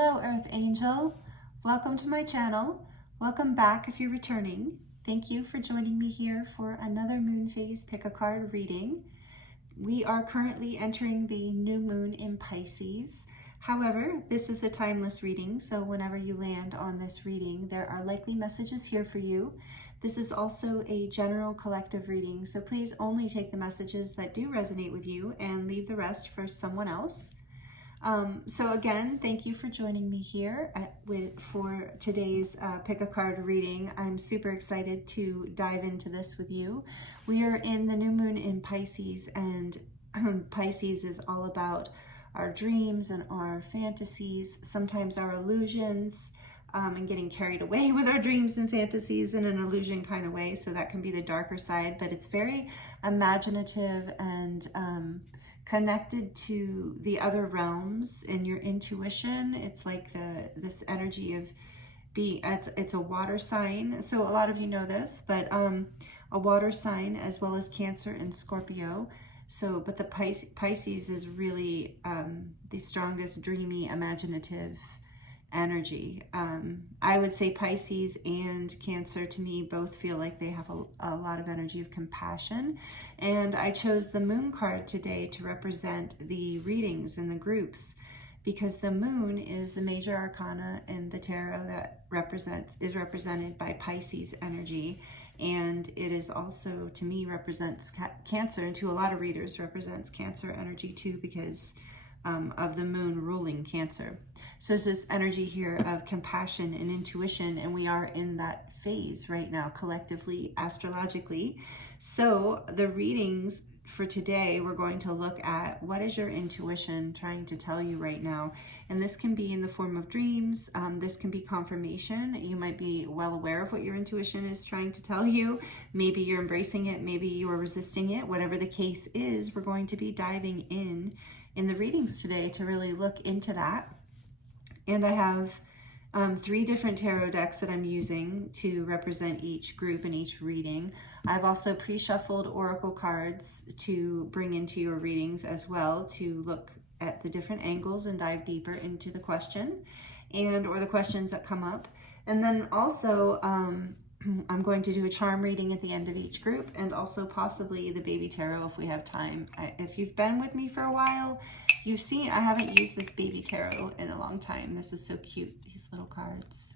Hello, Earth Angel. Welcome to my channel. Welcome back if you're returning. Thank you for joining me here for another moon phase pick a card reading. We are currently entering the new moon in Pisces. However, this is a timeless reading, so whenever you land on this reading, there are likely messages here for you. This is also a general collective reading, so please only take the messages that do resonate with you and leave the rest for someone else. So again, thank you for joining me here for today's pick a card reading. I'm super excited to dive into this with you. We are in the new moon in Pisces, and Pisces is all about our dreams and our fantasies, sometimes our illusions, and getting carried away with our dreams and fantasies in an illusion kind of way. So that can be the darker side, but it's very imaginative and connected to the other realms and your intuition. It's like this energy of being, it's a water sign. So a lot of you know this, but a water sign as well as Cancer and Scorpio. So, but the Pisces is really the strongest, dreamy, imaginative energy. I would say Pisces and Cancer to me both feel like they have a lot of energy of compassion. And I chose the moon card today to represent the readings and the groups, because the moon is the major arcana in the tarot that is represented by Pisces energy. And it is also, to me, represents Cancer, and to a lot of readers represents Cancer energy too, because of the moon ruling Cancer. So there's this energy here of compassion and intuition, and we are in that phase right now, collectively, astrologically. So the readings for today, we're going to look at what is your intuition trying to tell you right now. And this can be in the form of dreams. This can be confirmation. You might be well aware of what your intuition is trying to tell you. Maybe you're embracing it. Maybe you are resisting it. Whatever the case is, we're going to be diving in the readings today to really look into that. And I have 3 different tarot decks that I'm using to represent each group and each reading. I've also pre-shuffled oracle cards to bring into your readings as well, to look at the different angles and dive deeper into the question or the questions that come up. And then also I'm going to do a charm reading at the end of each group, and also possibly the baby tarot if we have time. If you've been with me for a while, you've seen I haven't used this baby tarot in a long time. This is so cute, these little cards.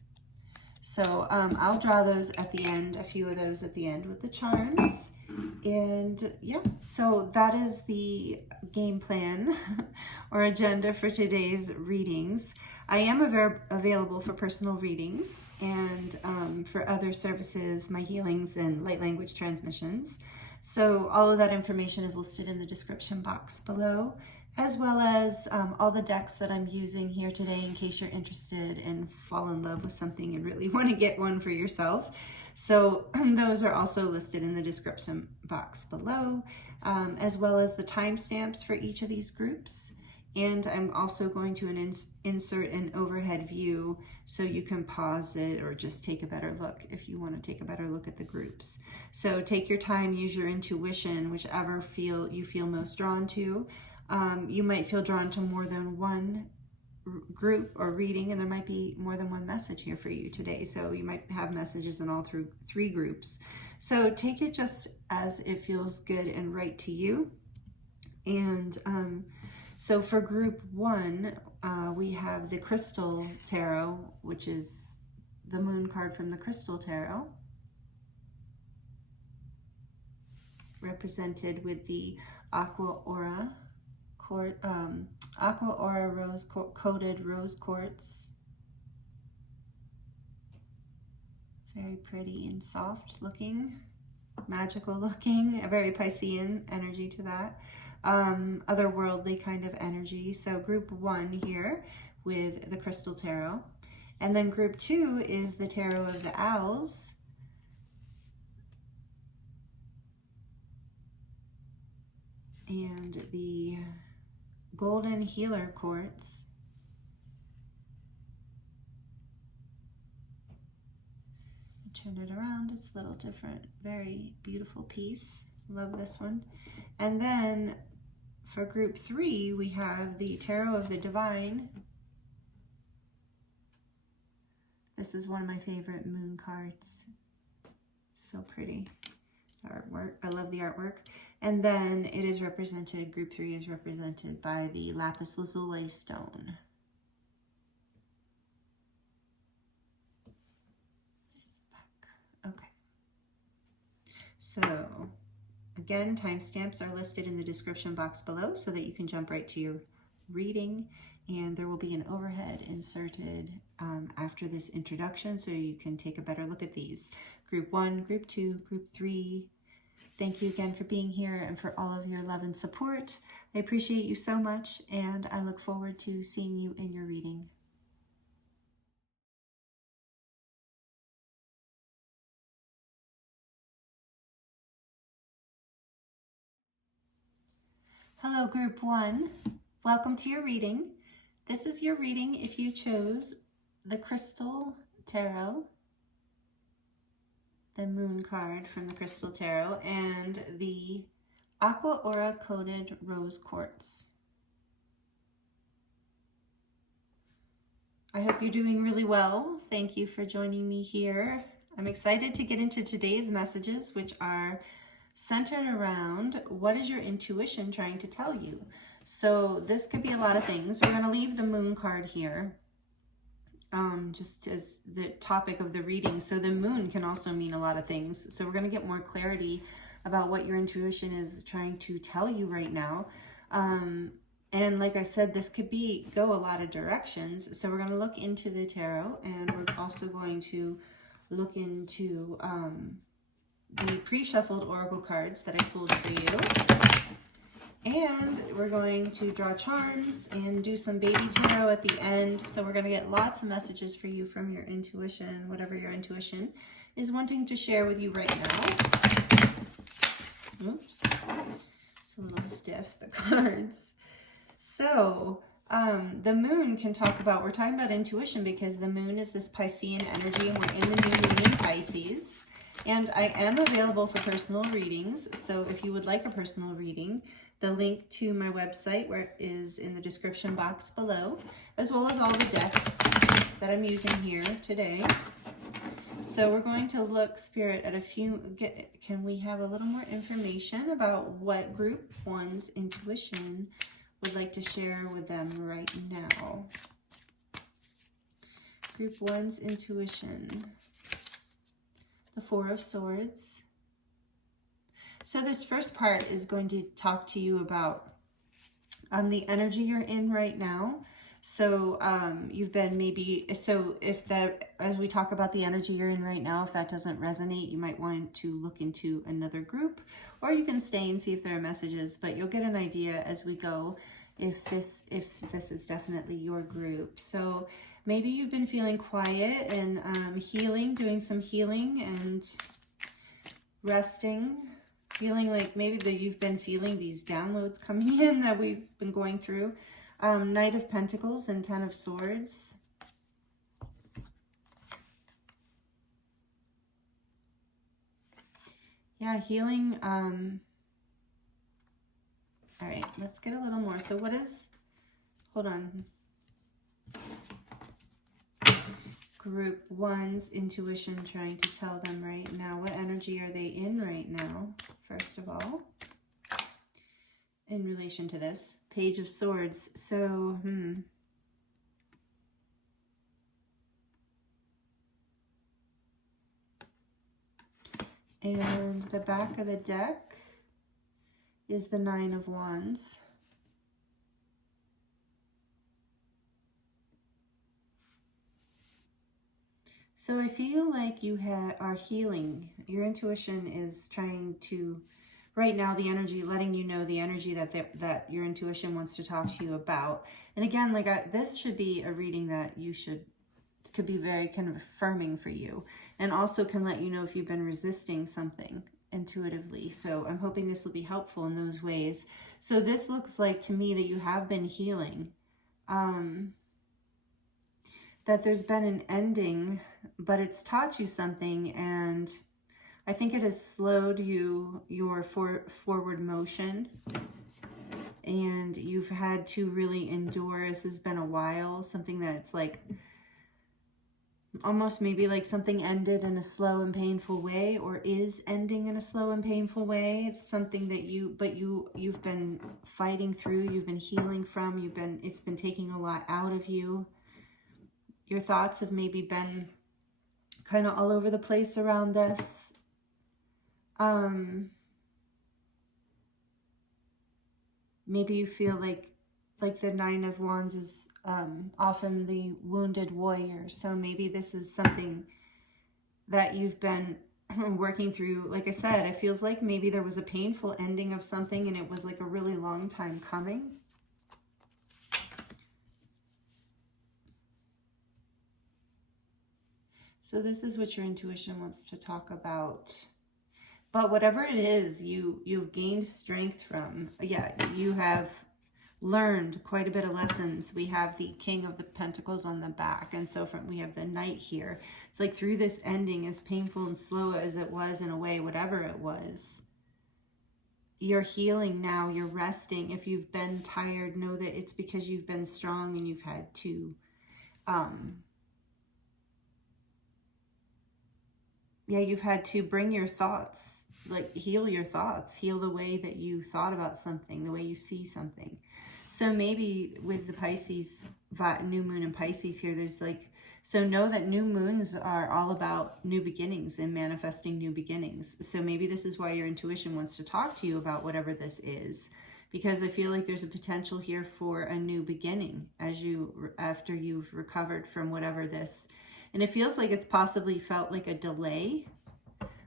So I'll draw those at the end, a few of those at the end with the charms. And yeah, so that is the game plan or agenda for today's readings. I am available for personal readings and for other services, my healings and light language transmissions. So all of that information is listed in the description box below, as well as all the decks that I'm using here today in case you're interested and fall in love with something and really want to get one for yourself. So those are also listed in the description box below, as well as the timestamps for each of these groups. And I'm also going to insert an overhead view so you can pause it or just take a better look if you want to take a better look at the groups. So take your time, use your intuition, whichever you feel most drawn to. You might feel drawn to more than one group or reading, and there might be more than one message here for you today. So you might have messages in all 3 groups. So take it just as it feels good and right to you. And so for group 1, we have the Crystal Tarot, which is the moon card from the Crystal Tarot, represented with the Aqua Aura rose coated rose quartz. Very pretty and soft looking, magical looking, a very Piscean energy to that. Otherworldly kind of energy. So group 1 here with the Crystal Tarot. And then group 2 is the Tarot of the Owls. And the Golden Healer Quartz. Turn it around, it's a little different. Very beautiful piece. Love this one. And then for group 3, we have the Tarot of the Divine This is one of my favorite moon cards. So pretty. Artwork. I love the artwork. And then it is represented, group 3 is represented by the Lapis Lazuli stone. There's the back. Okay. So again, timestamps are listed in the description box below so that you can jump right to your reading. And there will be an overhead inserted after this introduction so you can take a better look at these. Group 1, Group 2, Group 3. Thank you again for being here and for all of your love and support. I appreciate you so much, and I look forward to seeing you in your reading. Hello, Group 1. Welcome to your reading. This is your reading if you chose the Crystal Tarot, the Moon card from the Crystal Tarot, and the Aqua Aura Coated Rose Quartz. I hope you're doing really well. Thank you for joining me here. I'm excited to get into today's messages, which are centered around what is your intuition trying to tell you. So this could be a lot of things. We're going to leave the Moon card here just as the topic of the reading. So the moon can also mean a lot of things. So we're going to get more clarity about what your intuition is trying to tell you right now. And like I said, this could go a lot of directions. So we're going to look into the tarot, and we're also going to look into the pre-shuffled oracle cards that I pulled for you. And we're going to draw charms and do some baby tarot at the end. So we're going to get lots of messages for you from your intuition, whatever your intuition is wanting to share with you right now. Oops. It's a little stiff, the cards. So the moon can we're talking about intuition because the moon is this Piscean energy, and we're in the new moon in Pisces. And I am available for personal readings. So if you would like a personal reading, the link to my website is in the description box below, as well as all the decks that I'm using here today. So we're going to look, Spirit, at can we have a little more information about what Group 1's intuition would like to share with them right now? Group 1's intuition. The Four of Swords. So this first part is going to talk to you about the energy you're in right now. So you've been as we talk about the energy you're in right now, if that doesn't resonate, you might want to look into another group, or you can stay and see if there are messages, but you'll get an idea as we go if this is definitely your group. So maybe you've been feeling quiet and healing, doing some healing and resting, feeling like maybe that you've been feeling these downloads coming in that we've been going through. Knight of Pentacles and Ten of Swords. Yeah, healing. All right, let's get a little more. So hold on. Group 1's intuition trying to tell them right now. What energy are they in right now, first of all, in relation to this? Page of Swords. So, And the back of the deck is the Nine of Wands. So I feel like you are healing. Your intuition is trying to, right now, the energy, letting you know the energy that your intuition wants to talk to you about. And again, this should be a reading that could be very kind of affirming for you, and also can let you know if you've been resisting something intuitively. So I'm hoping this will be helpful in those ways. So this looks like to me that you have been healing, that there's been an ending, but it's taught you something, and I think it has slowed your forward motion, and you've had to really endure. This has been a while, something that's like almost maybe like something ended in a slow and painful way, or is ending in a slow and painful way. It's something that you've been fighting through, you've been healing from, it's been taking a lot out of you. Your thoughts have maybe been kind of all over the place around this. Maybe you feel like the Nine of Wands is often the wounded warrior. So maybe this is something that you've been working through. Like I said, it feels like maybe there was a painful ending of something and it was like a really long time coming. So this is what your intuition wants to talk about. But whatever it is, you've gained strength from. Yeah, you have learned quite a bit of lessons. We have the King of the Pentacles on the back, and so we have the Knight here. It's like through this ending, as painful and slow as it was in a way, whatever it was, you're healing now, you're resting. If you've been tired, know that it's because you've been strong and you've had to you've had to bring your thoughts, like heal your thoughts, heal the way that you thought about something, the way you see something. So maybe with the Pisces, new moon in Pisces here, there's like, so know that new moons are all about new beginnings and manifesting new beginnings. So maybe this is why your intuition wants to talk to you about whatever this is, because I feel like there's a potential here for a new beginning after you've recovered from whatever this. And it feels like it's possibly felt like a delay,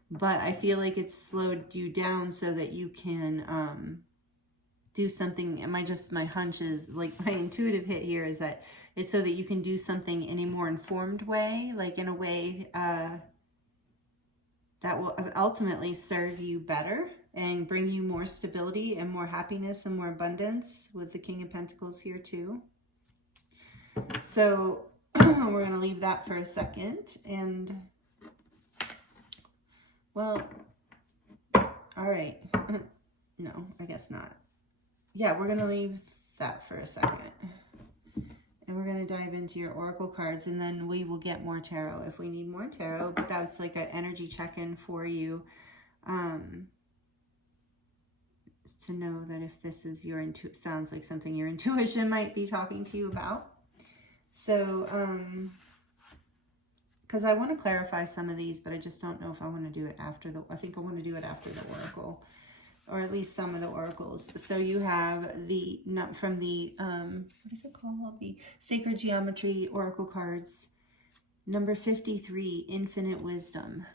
but I feel like it's slowed you down so that you can do something. And my hunch is, like, my intuitive hit here is that it's so that you can do something in a more informed way, like in a way that will ultimately serve you better and bring you more stability and more happiness and more abundance, with the King of Pentacles here too. So we're going to leave that for a second. And, well, all right. No, I guess not. Yeah, we're going to leave that for a second. And we're going to dive into your oracle cards, and then we will get more tarot if we need more tarot. But that's like an energy check-in for you, to know that if this is your sounds like something your intuition might be talking to you about. So, because I want to clarify some of these, but I just don't know if I want to do it after I think I want to do it after the oracle, or at least some of the oracles. So you have from the, what is it called? The Sacred Geometry Oracle cards, number 53, Infinite Wisdom.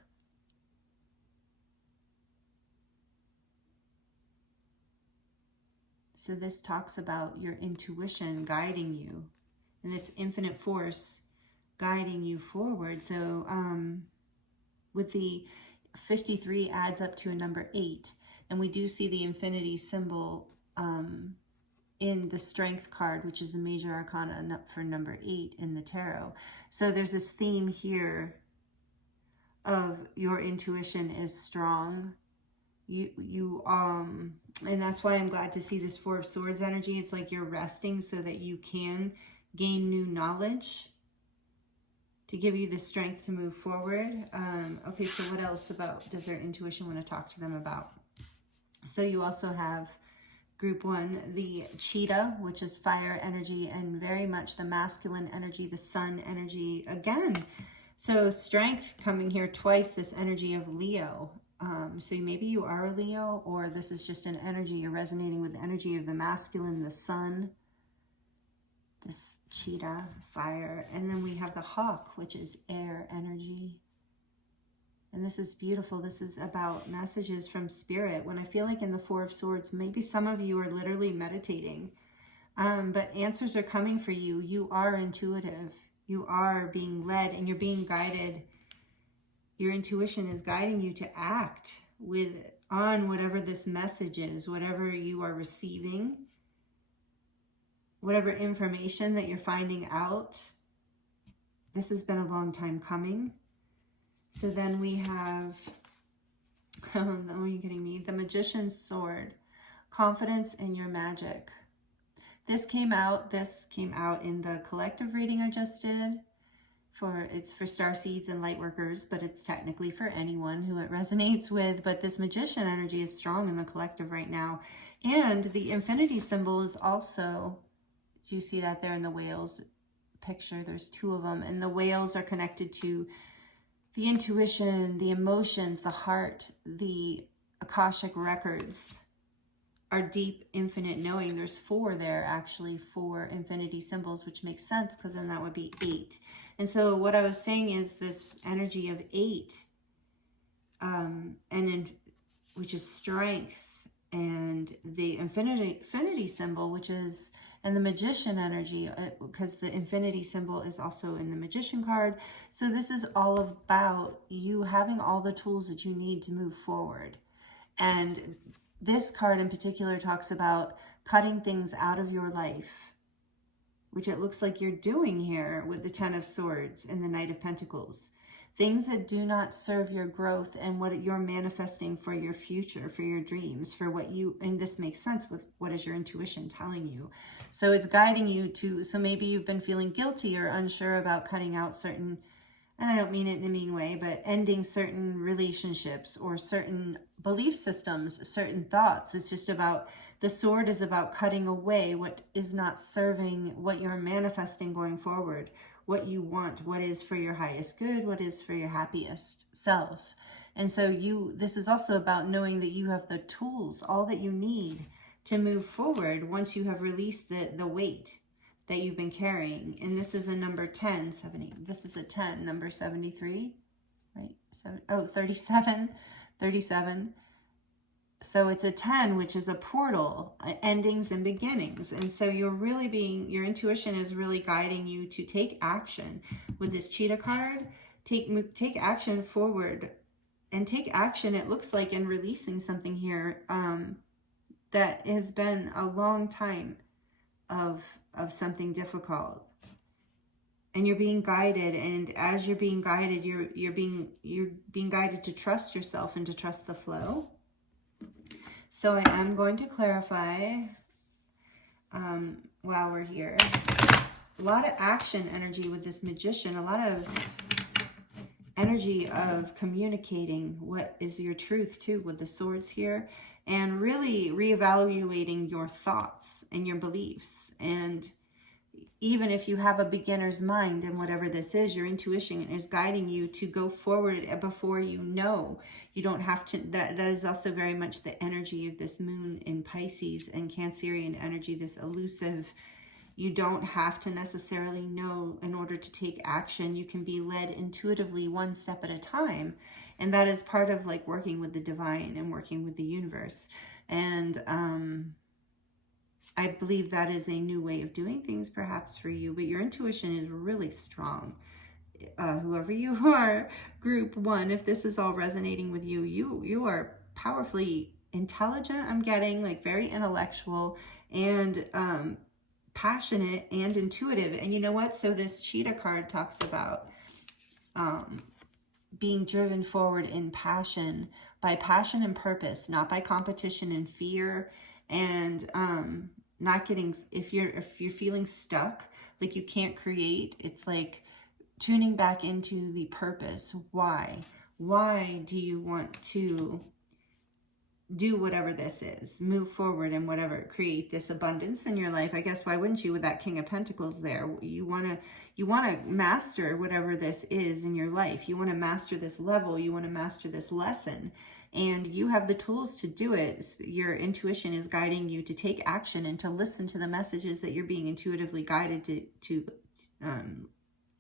So this talks about your intuition guiding you, and this infinite force guiding you forward. So with the 53 adds up to a number 8. And we do see the infinity symbol in the Strength card, which is a major arcana for number 8 in the tarot. So there's this theme here of your intuition is strong. And that's why I'm glad to see this Four of Swords energy. It's like you're resting so that you can gain new knowledge to give you the strength to move forward. Okay, so what else does their intuition want to talk to them about? So you also have group 1, the cheetah, which is fire energy, and very much the masculine energy, the sun energy again. So strength coming here twice, this energy of Leo. So maybe you are a Leo, or this is just an energy. You're resonating with the energy of the masculine, the sun, this cheetah, fire. And then we have the hawk, which is air energy. And this is beautiful. This is about messages from spirit. When I feel like in the Four of Swords, maybe some of you are literally meditating, but answers are coming for you. You are intuitive. You are being led, and you're being guided. Your intuition is guiding you to act on whatever this message is, whatever you are receiving, whatever information that you're finding out. This has been a long time coming. So then we have, oh, are you kidding me? The Magician's Sword, confidence in your magic. This came out in the collective reading I just did it's for star seeds and light workers, but it's technically for anyone who it resonates with. But this magician energy is strong in the collective right now. And the infinity symbol is also, do you see that there in the whales picture? There's two of them, and the whales are connected to the intuition, the emotions, the heart, the Akashic records, our deep infinite knowing. There's 4 there, actually, 4 infinity symbols, which makes sense because then that would be 8. And so what I was saying is this energy of 8, which is strength, and the infinity symbol, which is, and the magician energy, because the infinity symbol is also in the magician card. So this is all about you having all the tools that you need to move forward. And this card in particular talks about cutting things out of your life, which it looks like you're doing here with the 10 of Swords and the Knight of Pentacles. Things that do not serve your growth and what you're manifesting for your future, for your dreams, for what you, and this makes sense with what is your intuition telling you. So it's guiding you to, so maybe you've been feeling guilty or unsure about cutting out certain, and I don't mean it in a mean way, but ending certain relationships or certain belief systems, certain thoughts. It's just about, the sword is about cutting away what is not serving what you're manifesting going forward, what you want, what is for your highest good, what is for your happiest self. And so this is also about knowing that you have the tools, all that you need to move forward once you have released the weight that you've been carrying. And this is a number 10, 70. This is a 10, number 73, right? 37. So it's a 10, which is a portal, endings and beginnings. And so your intuition is really guiding you to take action with this cheetah card. Take action forward, and take action, it looks like, in releasing something here that has been a long time of something difficult. And you're being guided, and as you're being guided, you're being guided to trust yourself and to trust the flow. So I am going to clarify while we're here. A lot of action energy with this magician, a lot of energy of communicating what is your truth too with the swords here, and really reevaluating your thoughts and your beliefs. And even if you have a beginner's mind and whatever this is, your intuition is guiding you to go forward before you know. You don't have to, that is also very much the energy of this moon in Pisces and Cancerian energy, this elusive. You don't have to necessarily know in order to take action. You can be led intuitively one step at a time. And that is part of like working with the divine and working with the universe. And I believe that is a new way of doing things perhaps for you, but your intuition is really strong. Whoever you are, group 1, if this is all resonating with you, you are powerfully intelligent, I'm getting, like very intellectual and passionate and intuitive. And you know what? So this cheetah card talks about being driven forward in passion, by passion and purpose, not by competition and fear, and not getting, if you're feeling stuck, like you can't create, it's like tuning back into the purpose. Why do you want to do whatever this is, move forward and whatever, create this abundance in your life? I guess why wouldn't you with that King of Pentacles there? You want to master whatever this is in your life. You want to master this level. You want to master this lesson. And you have the tools to do it. Your intuition is guiding you to take action and to listen to the messages that you're being intuitively guided to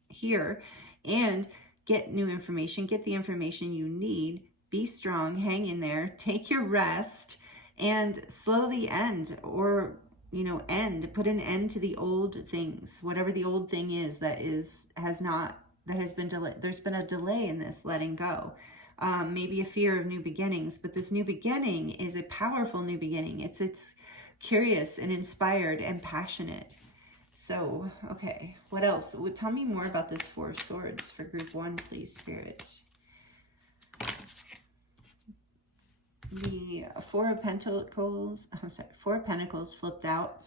hear, and get new information, get the information you need. Be strong, hang in there, take your rest, and slowly end, or put an end to the old things, whatever the old thing is that has been delayed. There's been a delay in this letting go. Maybe a fear of new beginnings, but this new beginning is a powerful new beginning. It's curious and inspired and passionate. So, okay, what else? Tell me more about this 4 of Swords for group 1, please, Spirit. The 4 of Pentacles, 4 of Pentacles flipped out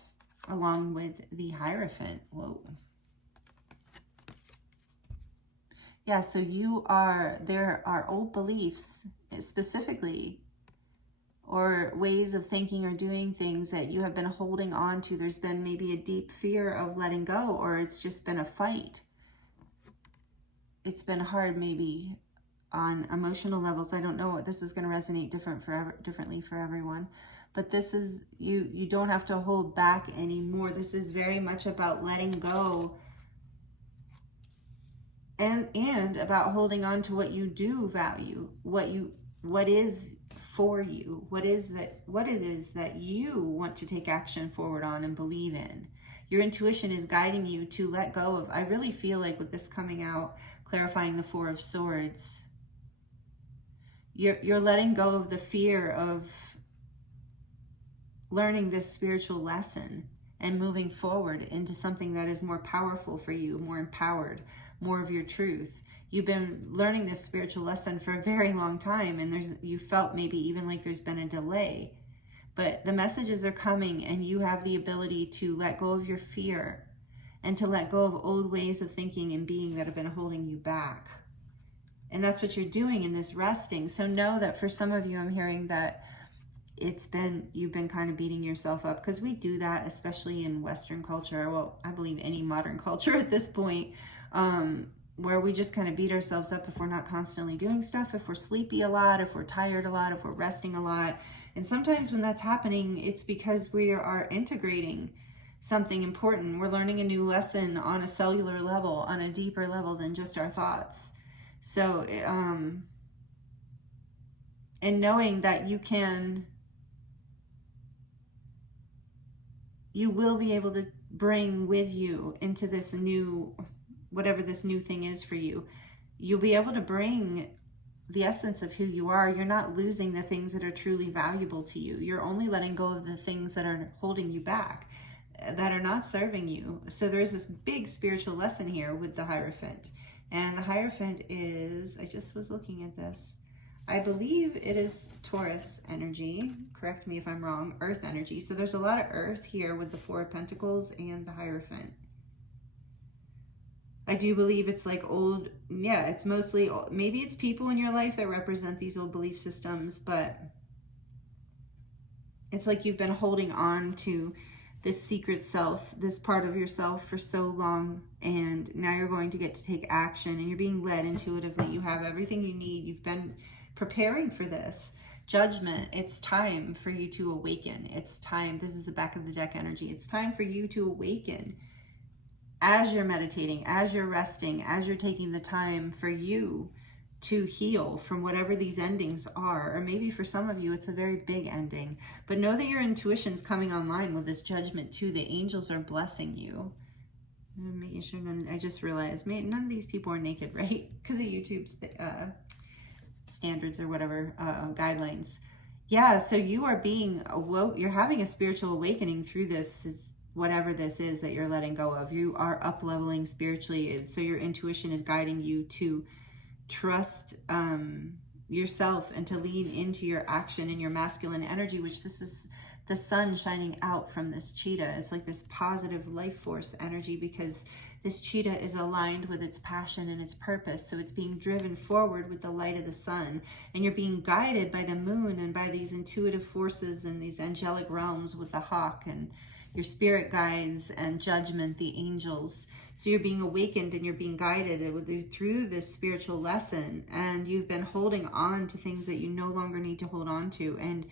along with the Hierophant. Whoa. Yeah, so there are old beliefs specifically, or ways of thinking or doing things that you have been holding on to. There's been maybe a deep fear of letting go, or it's just been a fight. It's been hard maybe on emotional levels. I don't know, this is going to resonate differently for everyone. But this is, you don't have to hold back anymore. This is very much about letting go, and about holding on to what you do value, what is for you, what it is that you want to take action forward on and believe in. Your intuition is guiding you to let go of, I really feel like with this coming out, clarifying the Four of Swords, you're letting go of the fear of learning this spiritual lesson and moving forward into something that is more powerful for you, more empowered, more of your truth. You've been learning this spiritual lesson for a very long time, and you felt maybe even like there's been a delay. But the messages are coming, and you have the ability to let go of your fear and to let go of old ways of thinking and being that have been holding you back. And that's what you're doing in this resting. So know that for some of you, I'm hearing that you've been kind of beating yourself up, because we do that, especially in Western culture. Well, I believe any modern culture at this point, where we just kind of beat ourselves up if we're not constantly doing stuff, if we're sleepy a lot, if we're tired a lot, if we're resting a lot. And sometimes when that's happening, it's because we are integrating something important. We're learning a new lesson on a cellular level, on a deeper level than just our thoughts. So, and knowing that you will be able to bring with you into this new, whatever this new thing is for you, you'll be able to bring the essence of who you are. You're not losing the things that are truly valuable to you. You're only letting go of the things that are holding you back, that are not serving you. So there is this big spiritual lesson here with the Hierophant. And the Hierophant is, I just was looking at this, I believe it is Taurus energy. Correct me if I'm wrong. Earth energy. So there's a lot of earth here with the Four of Pentacles and the Hierophant. I do believe it's like old, yeah, it's mostly, maybe it's people in your life that represent these old belief systems, but it's like you've been holding on to this secret self, this part of yourself for so long, and now you're going to get to take action, and you're being led intuitively. You have everything you need. You've been preparing for this. Judgment, it's time for you to awaken. It's time, this is the back of the deck energy. It's time for you to awaken as you're meditating, as you're resting, as you're taking the time for you to heal from whatever these endings are. Or maybe for some of you, it's a very big ending. But know that your intuition's coming online with this judgment too. The angels are blessing you. I'm making sure I just realized, none of these people are naked, right? Because of YouTube's standards or whatever, guidelines. Yeah, so you are being awoke. You're having a spiritual awakening through this, whatever this is that you're letting go of. You are up-leveling spiritually. So your intuition is guiding you to trust yourself and to lean into your action and your masculine energy, which this is the sun shining out from this cheetah. It's like this positive life force energy, because this cheetah is aligned with its passion and its purpose. So it's being driven forward with the light of the sun, and you're being guided by the moon and by these intuitive forces and these angelic realms with the hawk and your spirit guides and judgment, the angels. So you're being awakened and you're being guided through this spiritual lesson, and you've been holding on to things that you no longer need to hold on to. And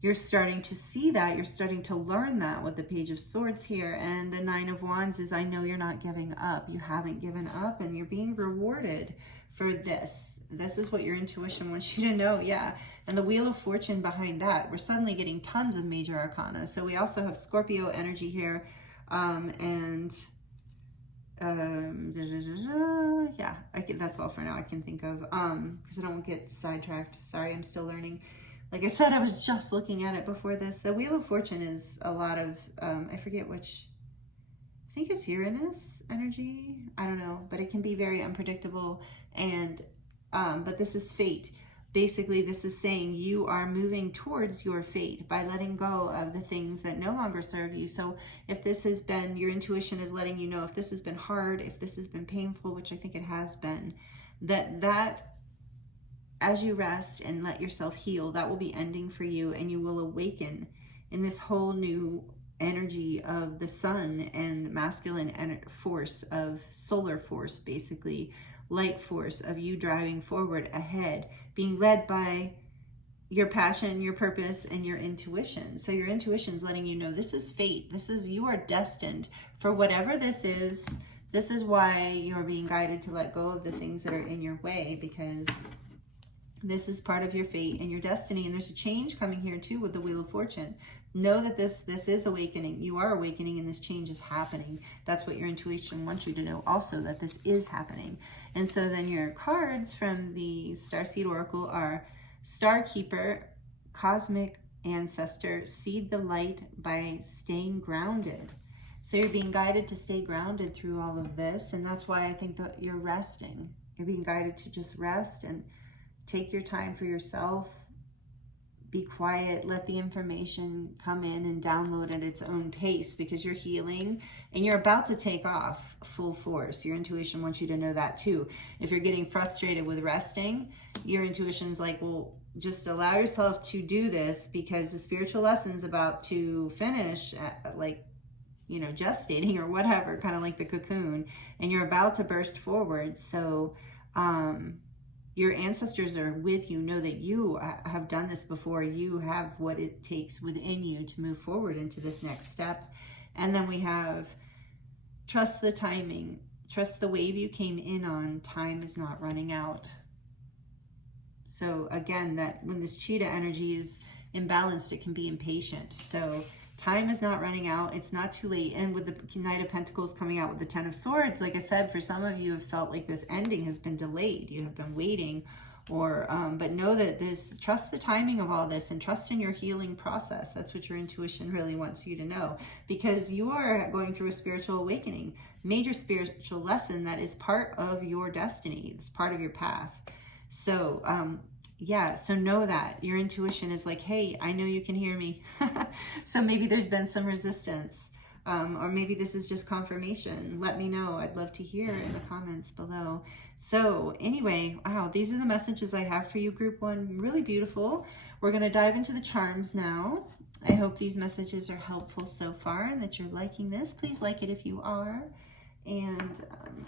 you're starting to see that, you're starting to learn that with the Page of Swords here. And the Nine of Wands is, I know you're not giving up. You haven't given up, and you're being rewarded for this. This is what your intuition wants you to know, yeah. And the Wheel of Fortune behind that, we're suddenly getting tons of major arcana. So we also have Scorpio energy here, yeah, that's all for now I can think of, because I don't want to get sidetracked. Sorry, I'm still learning. Like I said, I was just looking at it before this. The Wheel of Fortune is a lot of, I forget which, I think it's Uranus energy. I don't know, but it can be very unpredictable. And, but this is fate. Basically, this is saying you are moving towards your fate by letting go of the things that no longer serve you. So if this has been, your intuition is letting you know if this has been hard, if this has been painful, which I think it has been, that as you rest and let yourself heal, that will be ending for you, and you will awaken in this whole new energy of the sun and masculine force of solar force, basically light force of you driving forward ahead, being led by your passion, your purpose, and your intuition. So your intuition's letting you know this is fate. You are destined for whatever this is. This is why you're being guided to let go of the things that are in your way, because this is part of your fate and your destiny. And there's a change coming here too with the Wheel of Fortune. Know that this is awakening. You are awakening, and this change is happening. That's what your intuition wants you to know also, that this is happening. And so then your cards from the Starseed Oracle are Star Keeper, Cosmic Ancestor, Seed the Light by staying grounded. So you're being guided to stay grounded through all of this. And that's why I think that you're resting. You're being guided to just rest and take your time for yourself. Be quiet, let the information come in and download at its own pace, because you're healing and you're about to take off full force. Your intuition wants you to know that too. If you're getting frustrated with resting, your intuition's like, well, just allow yourself to do this, because the spiritual lesson's about to finish at, like, you know, gestating or whatever, kind of like the cocoon, and you're about to burst forward. So, your ancestors are with you. Know that you have done this before. You have what it takes within you to move forward into this next step. And then we have trust the timing. Trust the wave you came in on. Time is not running out. So again, that when this cheetah energy is imbalanced, it can be impatient. So time is not running out. It's not too late. And with the Knight of Pentacles coming out with the Ten of Swords, like I said, for some of you have felt like this ending has been delayed. You have been waiting, or but know that trust the timing of all this, and trust in your healing process. That's what your intuition really wants you to know, because you are going through a spiritual awakening, major spiritual lesson that is part of your destiny. It's part of your path. So yeah, so know that your intuition is like, hey, I know you can hear me. So maybe there's been some resistance, or maybe this is just confirmation. Let me know. I'd love to hear in the comments below. So anyway, wow, these are the messages I have for you, Group 1. Really beautiful. We're going to dive into the charms now. I hope these messages are helpful so far and that you're liking this. Please like it if you are. And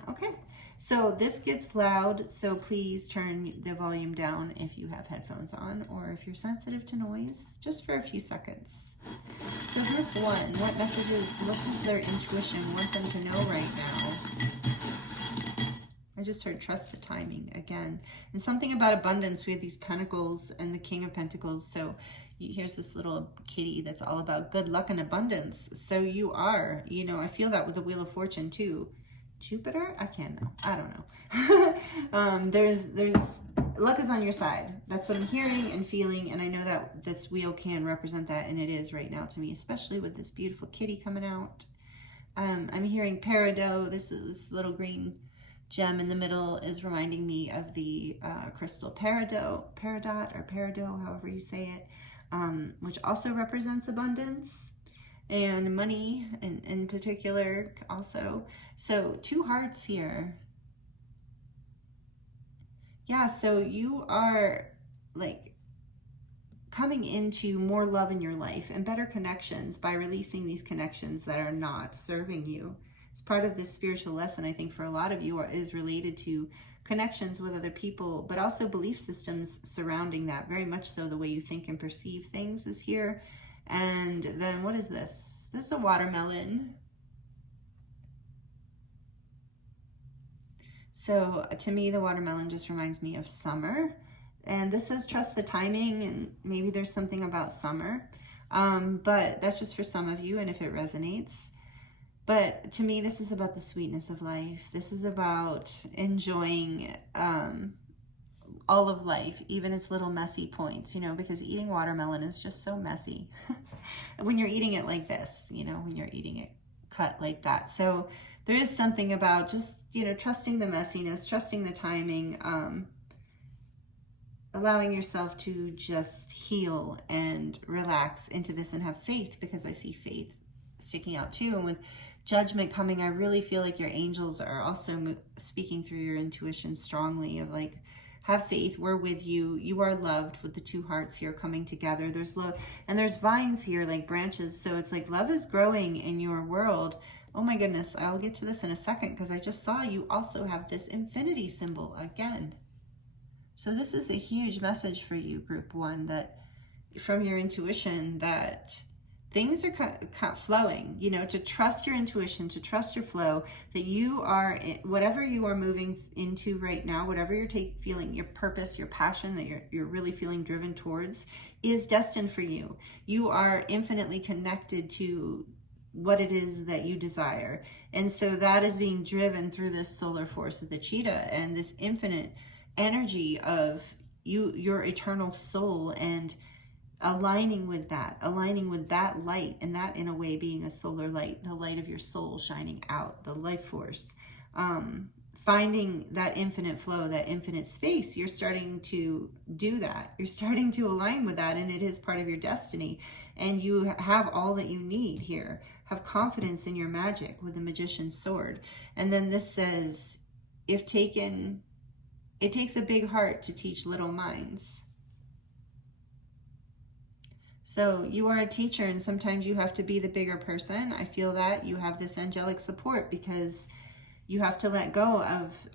okay, so this gets loud, so please turn the volume down if you have headphones on, or if you're sensitive to noise, just for a few seconds. So Group 1, what messages, what does their intuition want them to know right now? I just heard trust the timing again. And something about abundance. We have these pentacles and the King of Pentacles. So here's this little kitty that's all about good luck and abundance. So you are, you know, I feel that with the Wheel of Fortune too. Jupiter? I can't know. I don't know. There's luck is on your side. That's what I'm hearing and feeling. And I know that this wheel can represent that. And it is right now to me, especially with this beautiful kitty coming out. I'm hearing peridot. This is this little green gem in the middle is reminding me of the crystal peridot, however you say it. Which also represents abundance and money in particular also. So 2 hearts here. Yeah, so you are like coming into more love in your life and better connections by releasing these connections that are not serving you. It's part of this spiritual lesson, I think, for a lot of you is related to connections with other people, but also belief systems surrounding that. Very much so the way you think and perceive things is here. And then what is this? This is a watermelon. So to me, the watermelon just reminds me of summer. And this says trust the timing, and maybe there's something about summer. But that's just for some of you, and if it resonates. But to me, this is about the sweetness of life. This is about enjoying all of life, even its little messy points, you know, because eating watermelon is just so messy. When you're eating it like this, you know, when you're eating it cut like that. So there is something about just, you know, trusting the messiness, trusting the timing, allowing yourself to just heal and relax into this and have faith, because I see faith sticking out too. And with judgment coming. I really feel like your angels are also speaking through your intuition strongly of like, have faith, we're with you, you are loved, with the two hearts here coming together. There's love, and there's vines here, like branches. So it's like love is growing in your world. Oh my goodness, I'll get to this in a second because I just saw you also have this infinity symbol again. So this is a huge message for you, group one, that from your intuition, that things are kind of flowing, you know, to trust your intuition, to trust your flow, that you are, whatever you are moving into right now, whatever you're feeling, your purpose, your passion that you're really feeling driven towards is destined for you. You are infinitely connected to what it is that you desire. And so that is being driven through this solar force of the cheetah and this infinite energy of you, your eternal soul, and aligning with that light, and that in a way being a solar light, the light of your soul shining out, the life force, finding that infinite flow, that infinite space. You're starting to do that. You're starting to align with that, and it is part of your destiny. And you have all that you need here. Have confidence in your magic with the magician's sword. And then this says, if taken, it takes a big heart to teach little minds. So you are a teacher, and sometimes you have to be the bigger person. I feel that you have this angelic support because you have to let go of,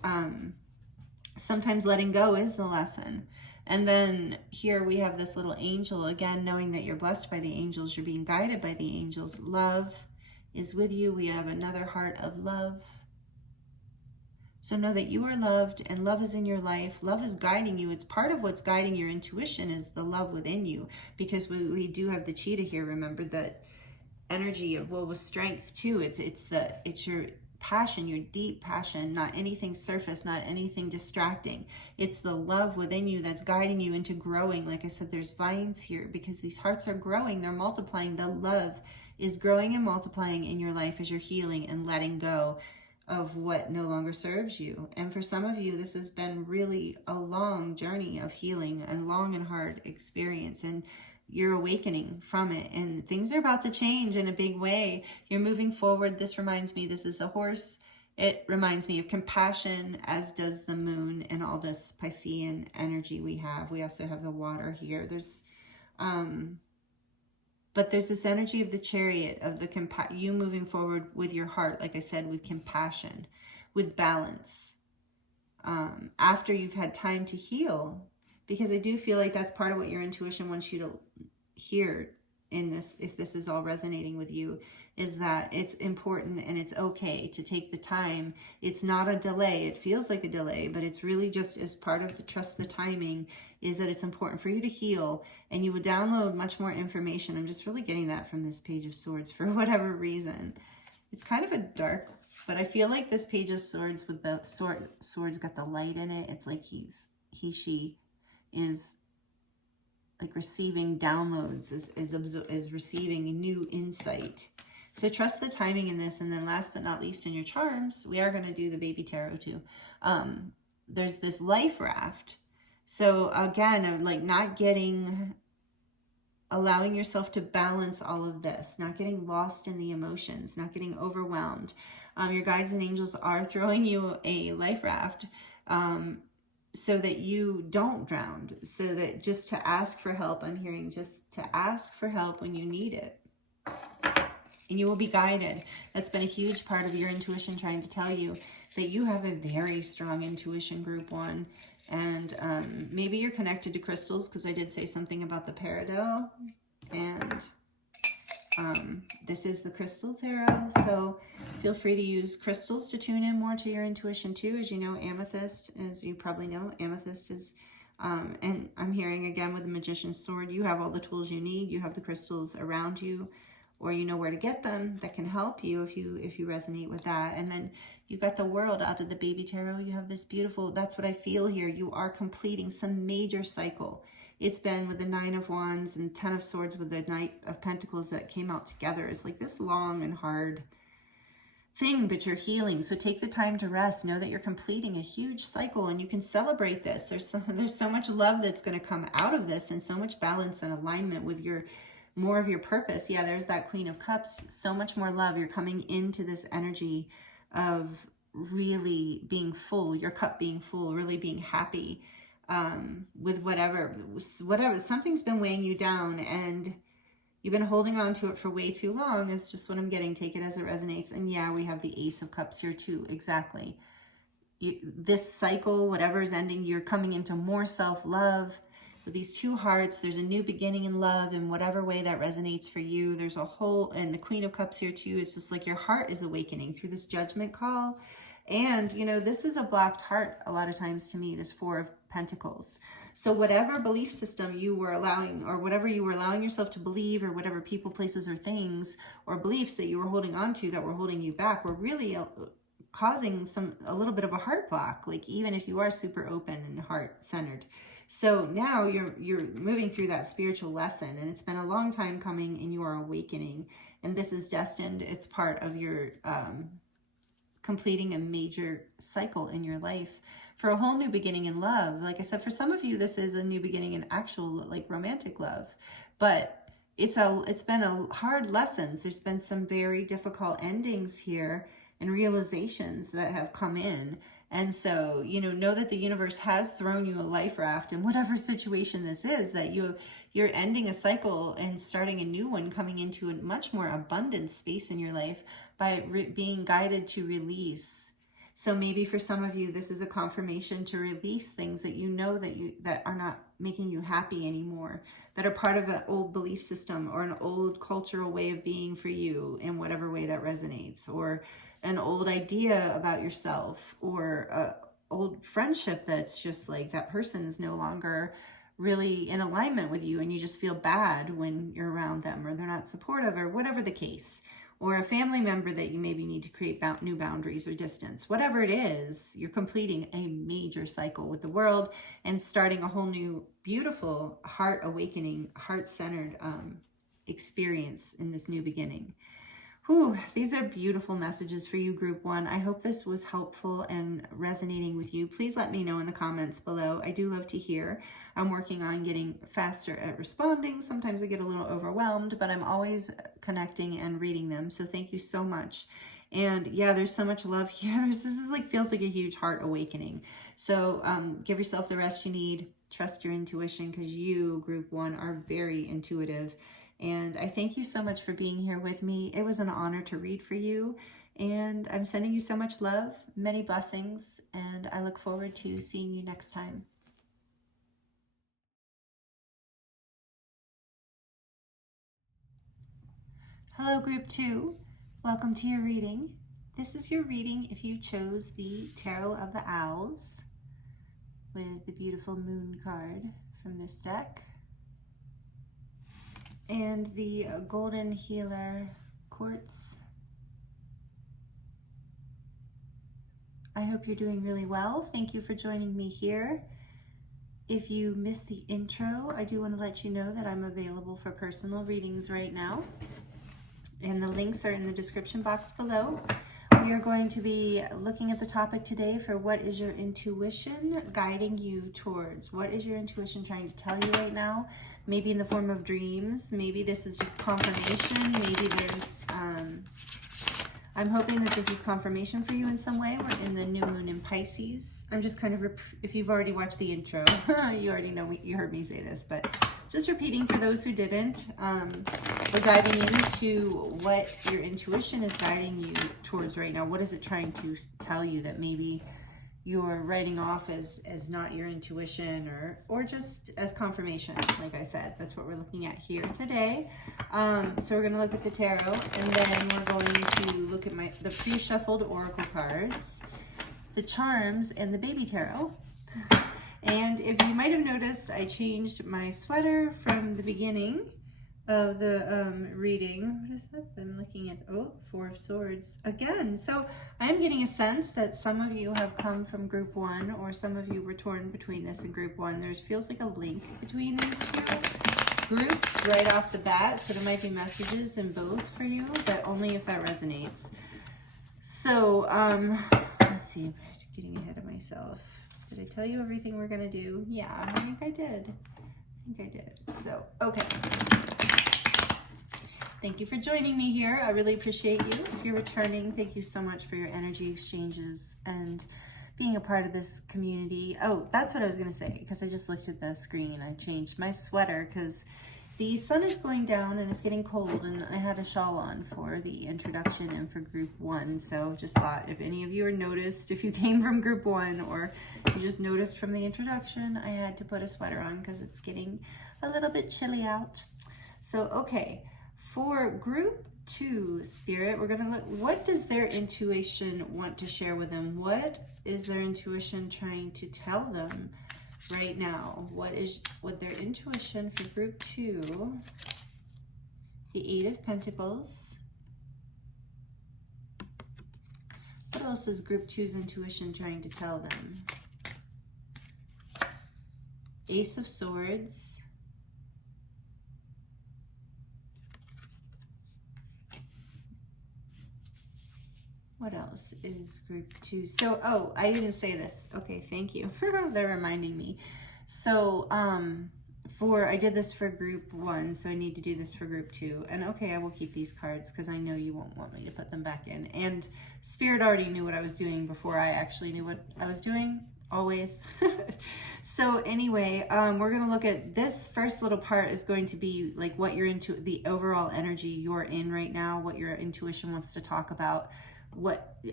sometimes letting go is the lesson. And then here we have this little angel, again, knowing that you're blessed by the angels, you're being guided by the angels. Love is with you. We have another heart of love. So know that you are loved, and love is in your life. Love is guiding you. It's part of what's guiding your intuition is the love within you, because we do have the cheetah here. Remember that energy of, well, with strength too. It's your passion, your deep passion, not anything surface, not anything distracting. It's the love within you that's guiding you into growing. Like I said, there's vines here because these hearts are growing. They're multiplying. The love is growing and multiplying in your life as you're healing and letting go of what no longer serves you. And for some of you, this has been really a long journey of healing and long and hard experience, and you're awakening from it, and things are about to change in a big way. You're moving forward. This reminds me, this is a horse. It reminds me of compassion, as does the moon and all this Piscean energy we have. We also have the water here. But there's this energy of the chariot, of you moving forward with your heart, like I said, with compassion, with balance, after you've had time to heal. Because I do feel like that's part of what your intuition wants you to hear in this, if this is all resonating with you, is that it's important and it's okay to take the time. It's not a delay. It feels like a delay, but it's really just as part of the trust the timing, is that it's important for you to heal, and you would download much more information. I'm just really getting that from this Page of Swords for whatever reason. It's kind of a dark, but I feel like this Page of Swords with the swords got the light in it. It's like she is like receiving downloads, is receiving new insight. So trust the timing in this. And then last but not least, in your charms, we are going to do the baby tarot too. There's this life raft. So again, like allowing yourself to balance all of this, not getting lost in the emotions, not getting overwhelmed. Your guides and angels are throwing you a life raft, so that you don't drown, so that just to ask for help. I'm hearing just to ask for help when you need it, and you will be guided. That's been a huge part of your intuition, trying to tell you that you have a very strong intuition, group one. And maybe you're connected to crystals, because I did say something about the peridot, and this is the crystal tarot. So feel free to use crystals to tune in more to your intuition too. As you know, amethyst, as you probably know, amethyst is, and I'm hearing again with the magician's sword, you have all the tools you need. You have the crystals around you, or you know where to get them that can help you if you resonate with that. And then you got the world out of the baby tarot. You have this beautiful, that's what I feel here. You are completing some major cycle. It's been with the 9 of Wands and 10 of Swords with the Knight of Pentacles that came out together. It's like this long and hard thing, but you're healing. So take the time to rest. Know that you're completing a huge cycle, and you can celebrate this. There's so much love that's going to come out of this, and so much balance and alignment with your more of your purpose. Yeah, there's that Queen of Cups, so much more love. You're coming into this energy of really being full, your cup being full, really being happy with whatever, something's been weighing you down and you've been holding on to it for way too long is just what I'm getting. Take it as it resonates. And yeah, we have the Ace of Cups here too. Exactly. This cycle, whatever is ending, you're coming into more self-love. With these two hearts, there's a new beginning in love in whatever way that resonates for you. There's a whole, and the Queen of Cups here too, it's just like your heart is awakening through this judgment call. And, you know, this is a blocked heart a lot of times to me, this Four of Pentacles. So whatever belief system you were allowing, or whatever you were allowing yourself to believe, or whatever people, places, or things, or beliefs that you were holding on to that were holding you back, were really causing a little bit of a heart block, like even if you are super open and heart-centered. So now you're moving through that spiritual lesson, and it's been a long time coming, and you are awakening, and this is destined. It's part of your completing a major cycle in your life for a whole new beginning in love. Like I said, for some of you, this is a new beginning in actual like romantic love, but it's been a hard lessons. There's been some very difficult endings here and realizations that have come in. And so, you know that the universe has thrown you a life raft in whatever situation this is, that you're ending a cycle and starting a new one, coming into a much more abundant space in your life by being guided to release. So maybe for some of you, this is a confirmation to release things that you know that are not making you happy anymore, that are part of an old belief system or an old cultural way of being for you in whatever way that resonates, or an old idea about yourself, or a old friendship that's just like that person is no longer really in alignment with you and you just feel bad when you're around them, or they're not supportive, or whatever the case, or a family member that you maybe need to create new boundaries or distance. Whatever it is, you're completing a major cycle with the world and starting a whole new beautiful heart awakening, heart-centered experience in this new beginning. Whew, these are beautiful messages for you, Group 1. I hope this was helpful and resonating with you. Please let me know in the comments below. I do love to hear. I'm working on getting faster at responding. Sometimes I get a little overwhelmed, but I'm always connecting and reading them. So thank you so much. And yeah, there's so much love here. This is like, feels like a huge heart awakening. So give yourself the rest you need. Trust your intuition, because you, Group 1, are very intuitive. And I thank you so much for being here with me. It was an honor to read for you. And I'm sending you so much love, many blessings, and I look forward to seeing you next time. Hello, Group 2. Welcome to your reading. This is your reading if you chose the Tarot of the Owls with the beautiful moon card from this deck, and the Golden Healer Quartz. I hope you're doing really well. Thank you for joining me here. If you missed the intro, I do want to let you know that I'm available for personal readings right now, and the links are in the description box below. We are going to be looking at the topic today for what is your intuition guiding you towards? What is your intuition trying to tell you right now? Maybe in the form of dreams. Maybe this is just confirmation. Maybe there's, I'm hoping that this is confirmation for you in some way. We're in the new moon in Pisces. I'm just kind of, if you've already watched the intro, you already know, you heard me say this, but just repeating for those who didn't. We're diving into what your intuition is guiding you towards right now. What is it trying to tell you that maybe you're writing off as not your intuition, or just as confirmation? Like I said, that's what we're looking at here today. So we're going to look at the tarot, and then we're going to look at the pre-shuffled oracle cards, the charms, and the baby tarot. And if you might have noticed, I changed my sweater from the beginning of the reading. What is that? I'm looking at, oh, Four of Swords again. So I'm getting a sense that some of you have come from Group 1, or some of you were torn between this and Group 1. There feels like a link between these two groups right off the bat. So there might be messages in both for you, but only if that resonates. So let's see, I'm getting ahead of myself. Did I tell you everything we're gonna do? Yeah, I think I did. So, okay. Thank you for joining me here. I really appreciate you. If you're returning, thank you so much for your energy exchanges and being a part of this community. Oh, that's what I was going to say, because I just looked at the screen and I changed my sweater because the sun is going down and it's getting cold, and I had a shawl on for the introduction and for group 1. So just thought if any of you are noticed, if you came from group 1 or you just noticed from the introduction, I had to put a sweater on because it's getting a little bit chilly out. So, okay, for group 2, Spirit, we're going to look, what does their intuition want to share with them? What is their intuition trying to tell them right now? What their intuition for group 2, the 8 of Pentacles. What else is group 2's intuition trying to tell them? Ace of Swords. What else is group 2? So, oh, I didn't say this. Okay, thank you. They're reminding me. So, I did this for group 1, so I need to do this for group 2. And okay, I will keep these cards because I know you won't want me to put them back in. And Spirit already knew what I was doing before I actually knew what I was doing, always. So anyway, we're going to look at this first little part is going to be like what you're into, the overall energy you're in right now, what your intuition wants to talk about.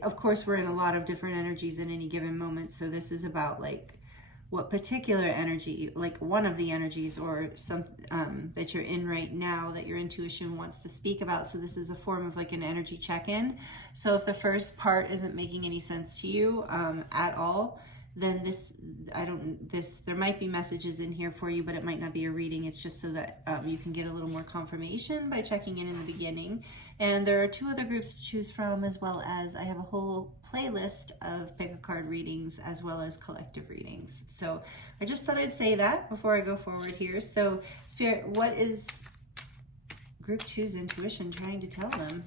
Of course, we're in a lot of different energies at any given moment, so this is about like what particular energy, like one of the energies or some that you're in right now that your intuition wants to speak about. So this is a form of like an energy check-in. So if the first part isn't making any sense to you at all, then there might be messages in here for you, but it might not be a reading. It's just so that you can get a little more confirmation by checking in the beginning. And there are 2 other groups to choose from, as well as I have a whole playlist of pick a card readings as well as collective readings. So I just thought I'd say that before I go forward here. So Spirit, what is group 2's intuition trying to tell them?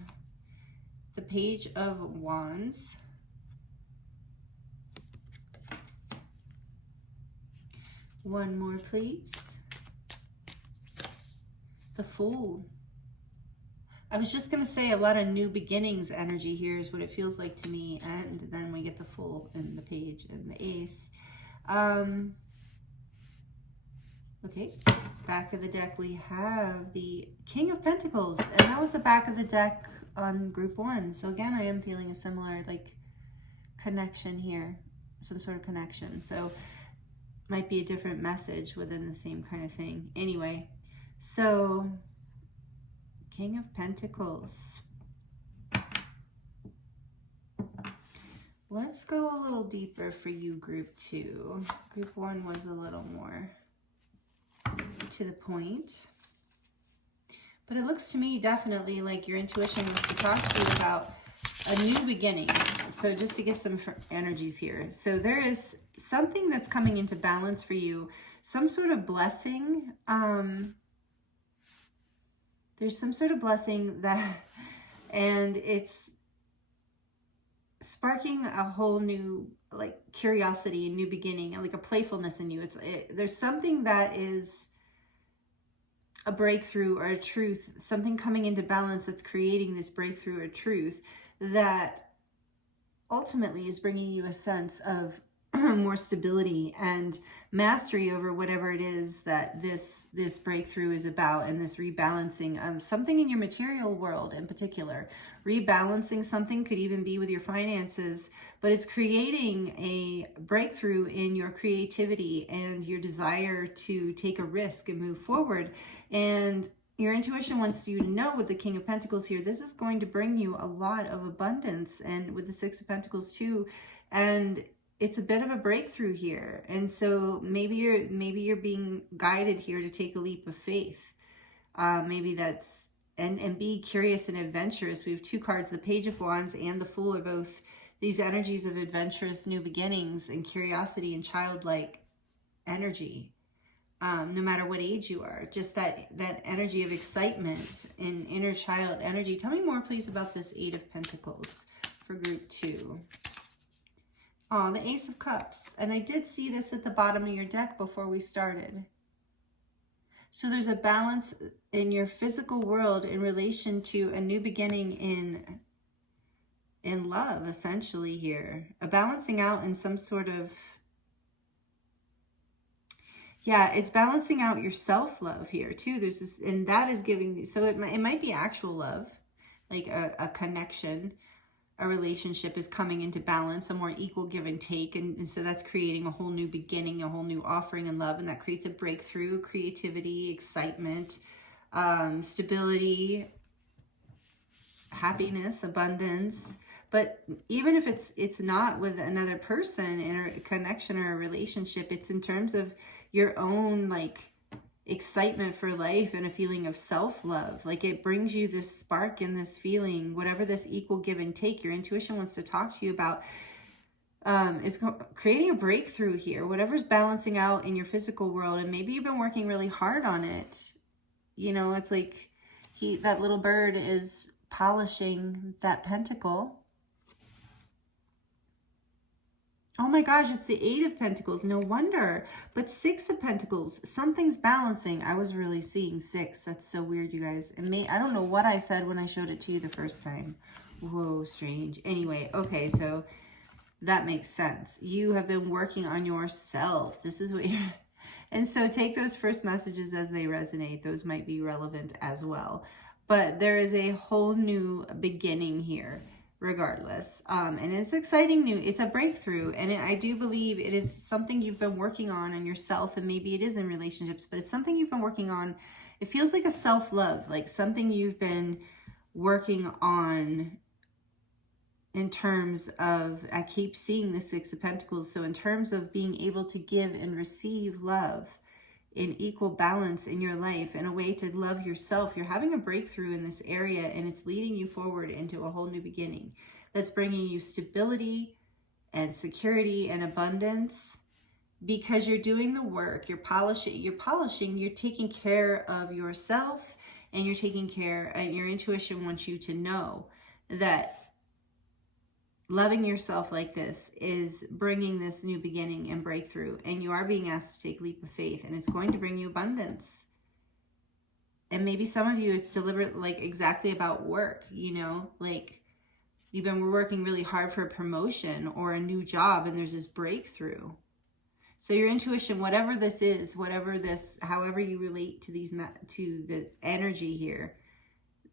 The Page of Wands. One more, please. The Fool. I was just going to say a lot of new beginnings energy here is what it feels like to me. And then we get the Fool and the Page and the Ace. Okay, back of the deck we have the King of Pentacles. And that was the back of the deck on group 1. So again, I am feeling a similar like connection here. Some sort of connection. So might be a different message within the same kind of thing. Anyway, so King of Pentacles. Let's go a little deeper for you, group 2. Group 1 was a little more to the point. But it looks to me definitely like your intuition wants to talk to you about a new beginning. So just to get some energies here. So there is something that's coming into balance for you, some sort of blessing. There's some sort of blessing and it's sparking a whole new like curiosity, a new beginning, and like a playfulness in you. There's something that is a breakthrough or a truth, something coming into balance that's creating this breakthrough or truth that ultimately is bringing you a sense of more stability and mastery over whatever it is that this breakthrough is about, and this rebalancing of something in your material world in particular. Rebalancing something could even be with your finances, but it's creating a breakthrough in your creativity and your desire to take a risk and move forward. And your intuition wants you to know with the King of Pentacles here, this is going to bring you a lot of abundance, and with the 6 of Pentacles too. And it's a bit of a breakthrough here. And so maybe you're being guided here to take a leap of faith. Maybe that's, and be curious and adventurous. We have 2 cards, the Page of Wands and the Fool are both these energies of adventurous new beginnings and curiosity and childlike energy. No matter what age you are, just that energy of excitement and inner child energy. Tell me more, please, about this 8 of Pentacles for group 2. Oh, the Ace of Cups. And I did see this at the bottom of your deck before we started. So there's a balance in your physical world in relation to a new beginning in love, essentially here. A balancing out in some sort of, yeah, it's balancing out your self-love here too. There's this, and that is giving, so it might be actual love, like a connection, a relationship is coming into balance, a more equal give and take. And so that's creating a whole new beginning, a whole new offering in love. And that creates a breakthrough, creativity, excitement, stability, happiness, abundance. But even if it's not with another person in a connection or a relationship, it's in terms of your own like excitement for life and a feeling of self-love. Like it brings you this spark and this feeling, whatever this equal give and take your intuition wants to talk to you about, is creating a breakthrough here. Whatever's balancing out in your physical world, and maybe you've been working really hard on it. You know, it's like that little bird is polishing that pentacle. Oh my gosh, it's the 8 of Pentacles. No wonder. But 6 of Pentacles, something's balancing. I was really seeing 6. That's so weird, you guys. And I don't know what I said when I showed it to you the first time. Whoa, strange. Anyway, okay, so that makes sense. You have been working on yourself. This is what you're... And so take those first messages as they resonate. Those might be relevant as well. But there is a whole new beginning here, regardless. And it's exciting new. It's a breakthrough. And I do believe it is something you've been working on yourself. And maybe it is in relationships, but it's something you've been working on. It feels like a self-love, like something you've been working on in terms of, I keep seeing the 6 of Pentacles. So in terms of being able to give and receive love in equal balance in your life, in a way to love yourself, you're having a breakthrough in this area, and it's leading you forward into a whole new beginning that's bringing you stability and security and abundance, because you're doing the work, you're polishing, you're taking care of yourself, and you're taking care, and your intuition wants you to know that loving yourself like this is bringing this new beginning and breakthrough. And you are being asked to take a leap of faith, and it's going to bring you abundance. And maybe some of you, it's deliberate, like exactly about work, you know, like you've been working really hard for a promotion or a new job, and there's this breakthrough. So your intuition, whatever this is, however you relate to to the energy here,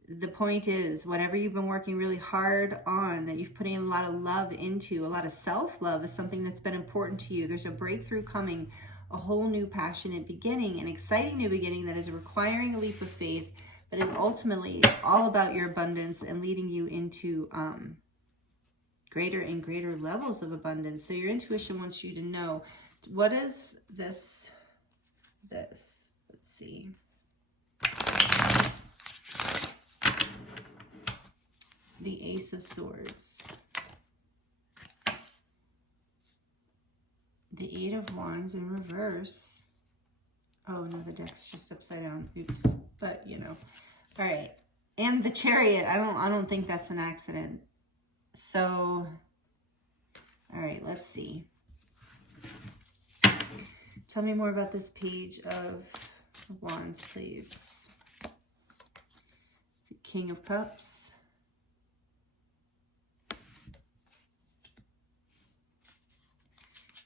the point is, whatever you've been working really hard on, that you've put in a lot of love into, a lot of self-love, is something that's been important to you. There's a breakthrough coming, a whole new passionate beginning, an exciting new beginning that is requiring a leap of faith, but is ultimately all about your abundance and leading you into greater and greater levels of abundance. So your intuition wants you to know, what is this? Let's see. The Ace of Swords, the 8 of Wands in reverse. Oh no, the deck's just upside down. Oops. But you know, all right. And the Chariot. I don't think that's an accident. So, all right, let's see. Tell me more about this Page of Wands, please. The King of Cups.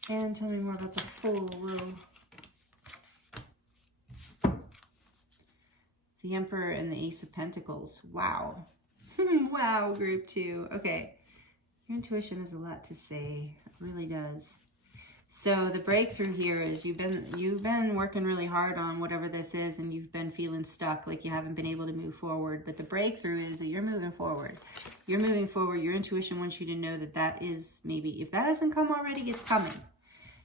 And tell me more about the Fool. The Emperor and the Ace of Pentacles. Wow. Wow, group 2. Okay. Your intuition has a lot to say. It really does. So the breakthrough here is you've been working really hard on whatever this is, and you've been feeling stuck, like you haven't been able to move forward. But the breakthrough is that you're moving forward. You're moving forward. Your intuition wants you to know that that is, maybe if that hasn't come already, it's coming.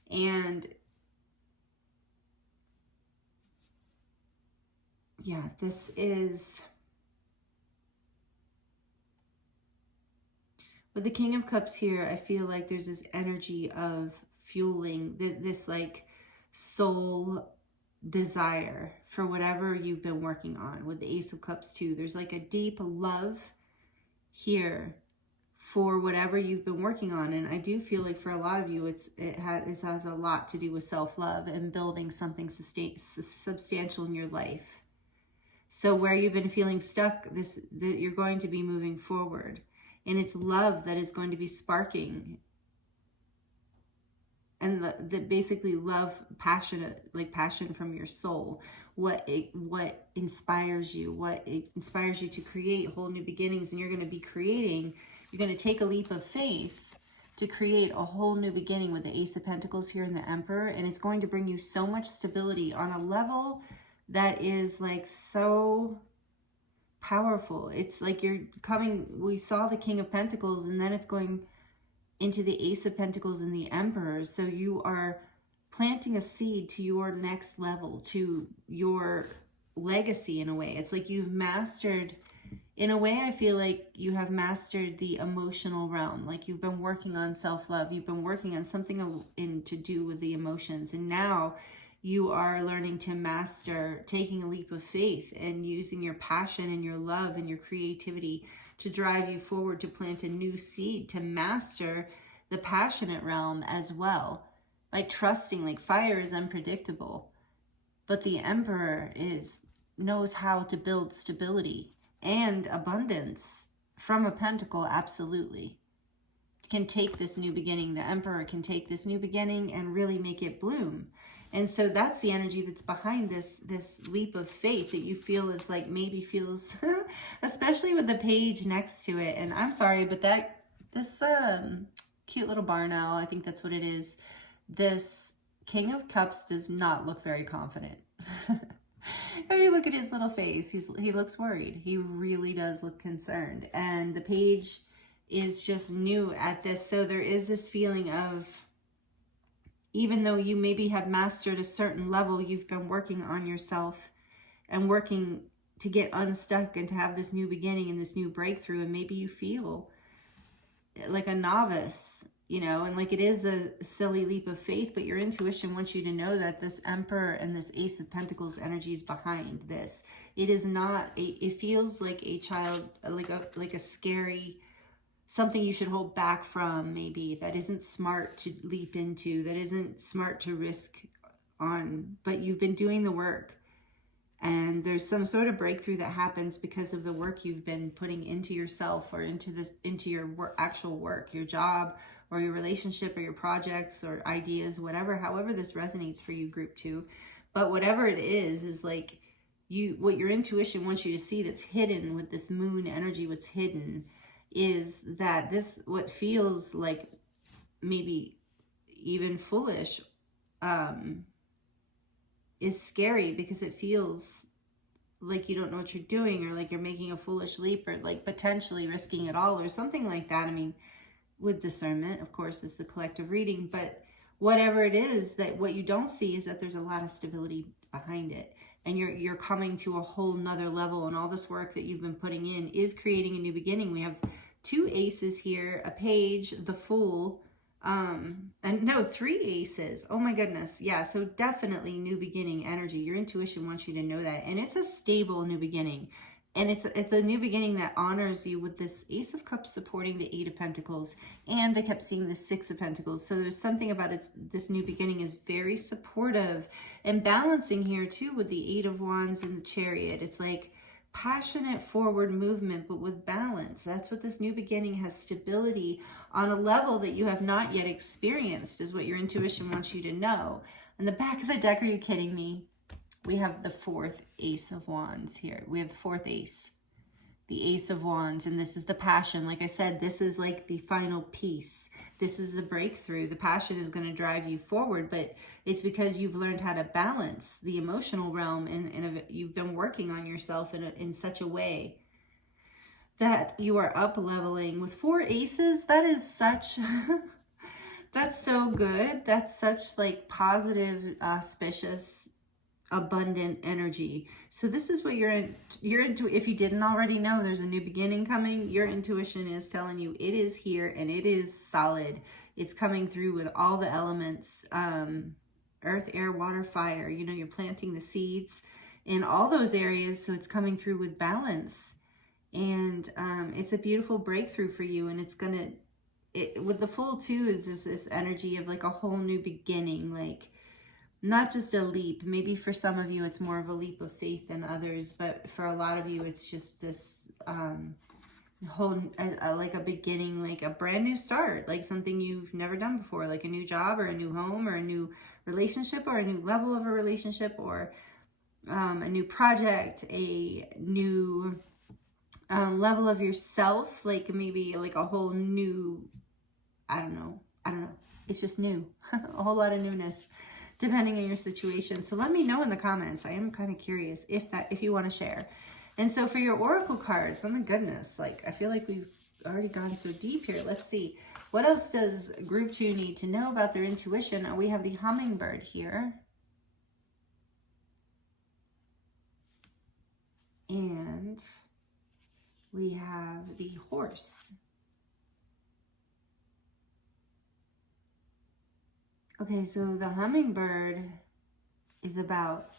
And yeah, this is with the King of Cups here. I feel like there's this energy of fueling this like soul desire for whatever you've been working on. With the Ace of Cups too, there's like a deep love here for whatever you've been working on. And I do feel like for a lot of you, it has a lot to do with self-love and building something substantial in your life. So where you've been feeling stuck, that you're going to be moving forward. And it's love that is going to be sparking. And the basically love, passionate, like passion from your soul. What inspires you, to create whole new beginnings. And you're going to be creating, you're going to take a leap of faith to create a whole new beginning with the Ace of Pentacles here and the Emperor. And it's going to bring you so much stability on a level that is like so powerful. It's like you're coming, we saw the King of Pentacles, and then it's going into the Ace of Pentacles and the Emperor. So you are planting a seed to your next level, to your legacy in a way. It's like you've mastered, in a way I feel like you have mastered the emotional realm. Like you've been working on self-love. You've been working on something to do with the emotions. And now you are learning to master taking a leap of faith and using your passion and your love and your creativity to drive you forward, to plant a new seed, to master the passionate realm as well. Like trusting, like fire is unpredictable, but the Emperor knows how to build stability and abundance from a pentacle. Absolutely can take this new beginning. The Emperor can take this new beginning and really make it bloom. And so that's the energy that's behind this leap of faith that you feel is like, maybe feels, especially with the page next to it. And I'm sorry, but this cute little barn owl, I think that's what it is. This King of Cups does not look very confident. If you look at his little face, he looks worried. He really does look concerned. And the page is just new at this. So there is this feeling of, even though you maybe have mastered a certain level, you've been working on yourself and working to get unstuck and to have this new beginning and this new breakthrough. And maybe you feel like a novice, you know, and like it is a silly leap of faith, but your intuition wants you to know that this Emperor and this Ace of Pentacles energy is behind this. It is not, it feels like a child, like a scary, something you should hold back from, maybe, that isn't smart to leap into, that isn't smart to risk on, but you've been doing the work. And there's some sort of breakthrough that happens because of the work you've been putting into yourself, or into your actual work, your job or your relationship or your projects or ideas, whatever, however this resonates for you, group 2. But whatever it is like what your intuition wants you to see that's hidden with this moon energy, what's hidden is that this, what feels like maybe even foolish, is scary, because it feels like you don't know what you're doing, or like you're making a foolish leap, or like potentially risking it all, or something like that. I mean, with discernment, of course, it's a collective reading, but whatever it is, that what you don't see is that there's a lot of stability behind it. And you're coming to a whole nother level, and all this work that you've been putting in is creating a new beginning. We have 2 aces here, a page, the Fool, and no, 3 aces. Oh my goodness. Yeah, so definitely new beginning energy. Your intuition wants you to know that. And it's a stable new beginning. And it's a new beginning that honors you with this Ace of Cups supporting the 8 of Pentacles. And I kept seeing the 6 of Pentacles. So there's something about this new beginning is very supportive and balancing here too with the 8 of Wands and the Chariot. It's like passionate forward movement, but with balance. That's what this new beginning has, stability on a level that you have not yet experienced, is what your intuition wants you to know. On the back of the deck, are you kidding me? We have the 4th Ace of Wands here. We have the 4th Ace, the Ace of Wands, and this is the passion. Like I said, this is like the final piece. This is the breakthrough. The passion is going to drive you forward, but it's because you've learned how to balance the emotional realm, and you've been working on yourself in such a way that you are up leveling. With 4 aces, that is such... that's so good. That's such like positive, auspicious, abundant energy. So this is what you're into. If you didn't already know, there's a new beginning coming. Your intuition is telling you it is here, and it is solid. It's coming through with all the elements, earth, air, water, fire. You know, you're planting the seeds in all those areas, so it's coming through with balance. And it's a beautiful breakthrough for you. And it's gonna, with the full too, is this energy of like a whole new beginning, like not just a leap. Maybe for some of you it's more of a leap of faith than others, but for a lot of you it's just this whole like a beginning, like a brand new start, like something you've never done before, like a new job or a new home or a new relationship or a new level of a relationship, or a new project, a new level of yourself, like maybe like a whole new, I don't know. It's just new. A whole lot of newness depending on your situation. So let me know in the comments. I am kind of curious if you want to share. And so for your oracle cards, oh my goodness, like I feel like we've already gone so deep here. Let's see. What else does group 2 need to know about their intuition? We have the hummingbird here. And we have the horse. Okay, so the hummingbird is about,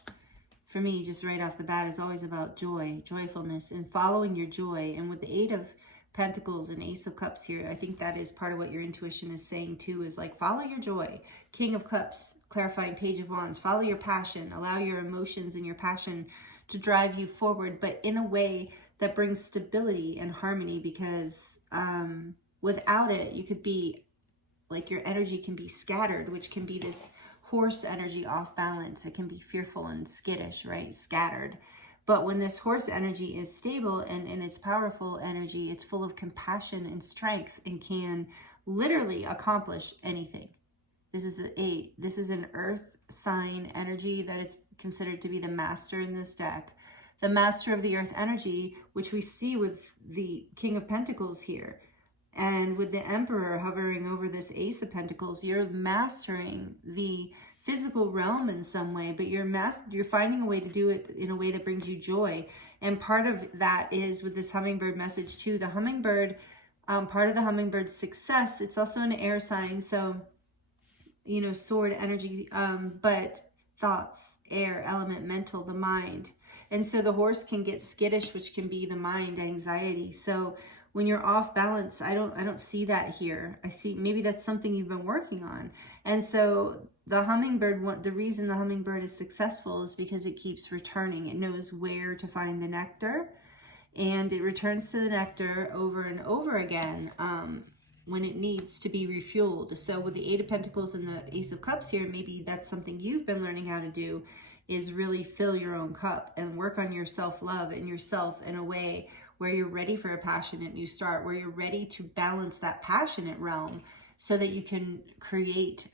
for me, just right off the bat, is always about joy, joyfulness, and following your joy. And with the 8 of Pentacles and Ace of Cups here, I think that is part of what your intuition is saying too, is like follow your joy. King of Cups, clarifying Page of Wands, follow your passion, allow your emotions and your passion to drive you forward, but in a way that brings stability and harmony, because without it, you could be like your energy can be scattered, which can be this horse energy off balance. It can be fearful and skittish, right? Scattered. But when this horse energy is stable and in its powerful energy, it's full of compassion and strength and can literally accomplish anything. This is an earth sign energy that is considered to be the master in this deck. The master of the earth energy, which we see with the King of Pentacles here. And with the Emperor hovering over this Ace of Pentacles, you're mastering the physical realm in some way, but you're finding a way to do it in a way that brings you joy. And part of that is with this hummingbird message too. The hummingbird, part of the hummingbird's success, it's also an air sign, so you know, sword energy, but thoughts, air, element, mental, the mind. And so the horse can get skittish, which can be the mind, anxiety. So when you're off balance, I don't see that here. I see maybe that's something you've been working on. And so the hummingbird, the reason the hummingbird is successful is because it keeps returning. It knows where to find the nectar, and it returns to the nectar over and over again when it needs to be refueled. So with the 8 of Pentacles and the Ace of Cups here, maybe that's something you've been learning how to do, is really fill your own cup and work on your self-love and yourself in a way where you're ready for a passionate new start, where you're ready to balance that passionate realm so that you can create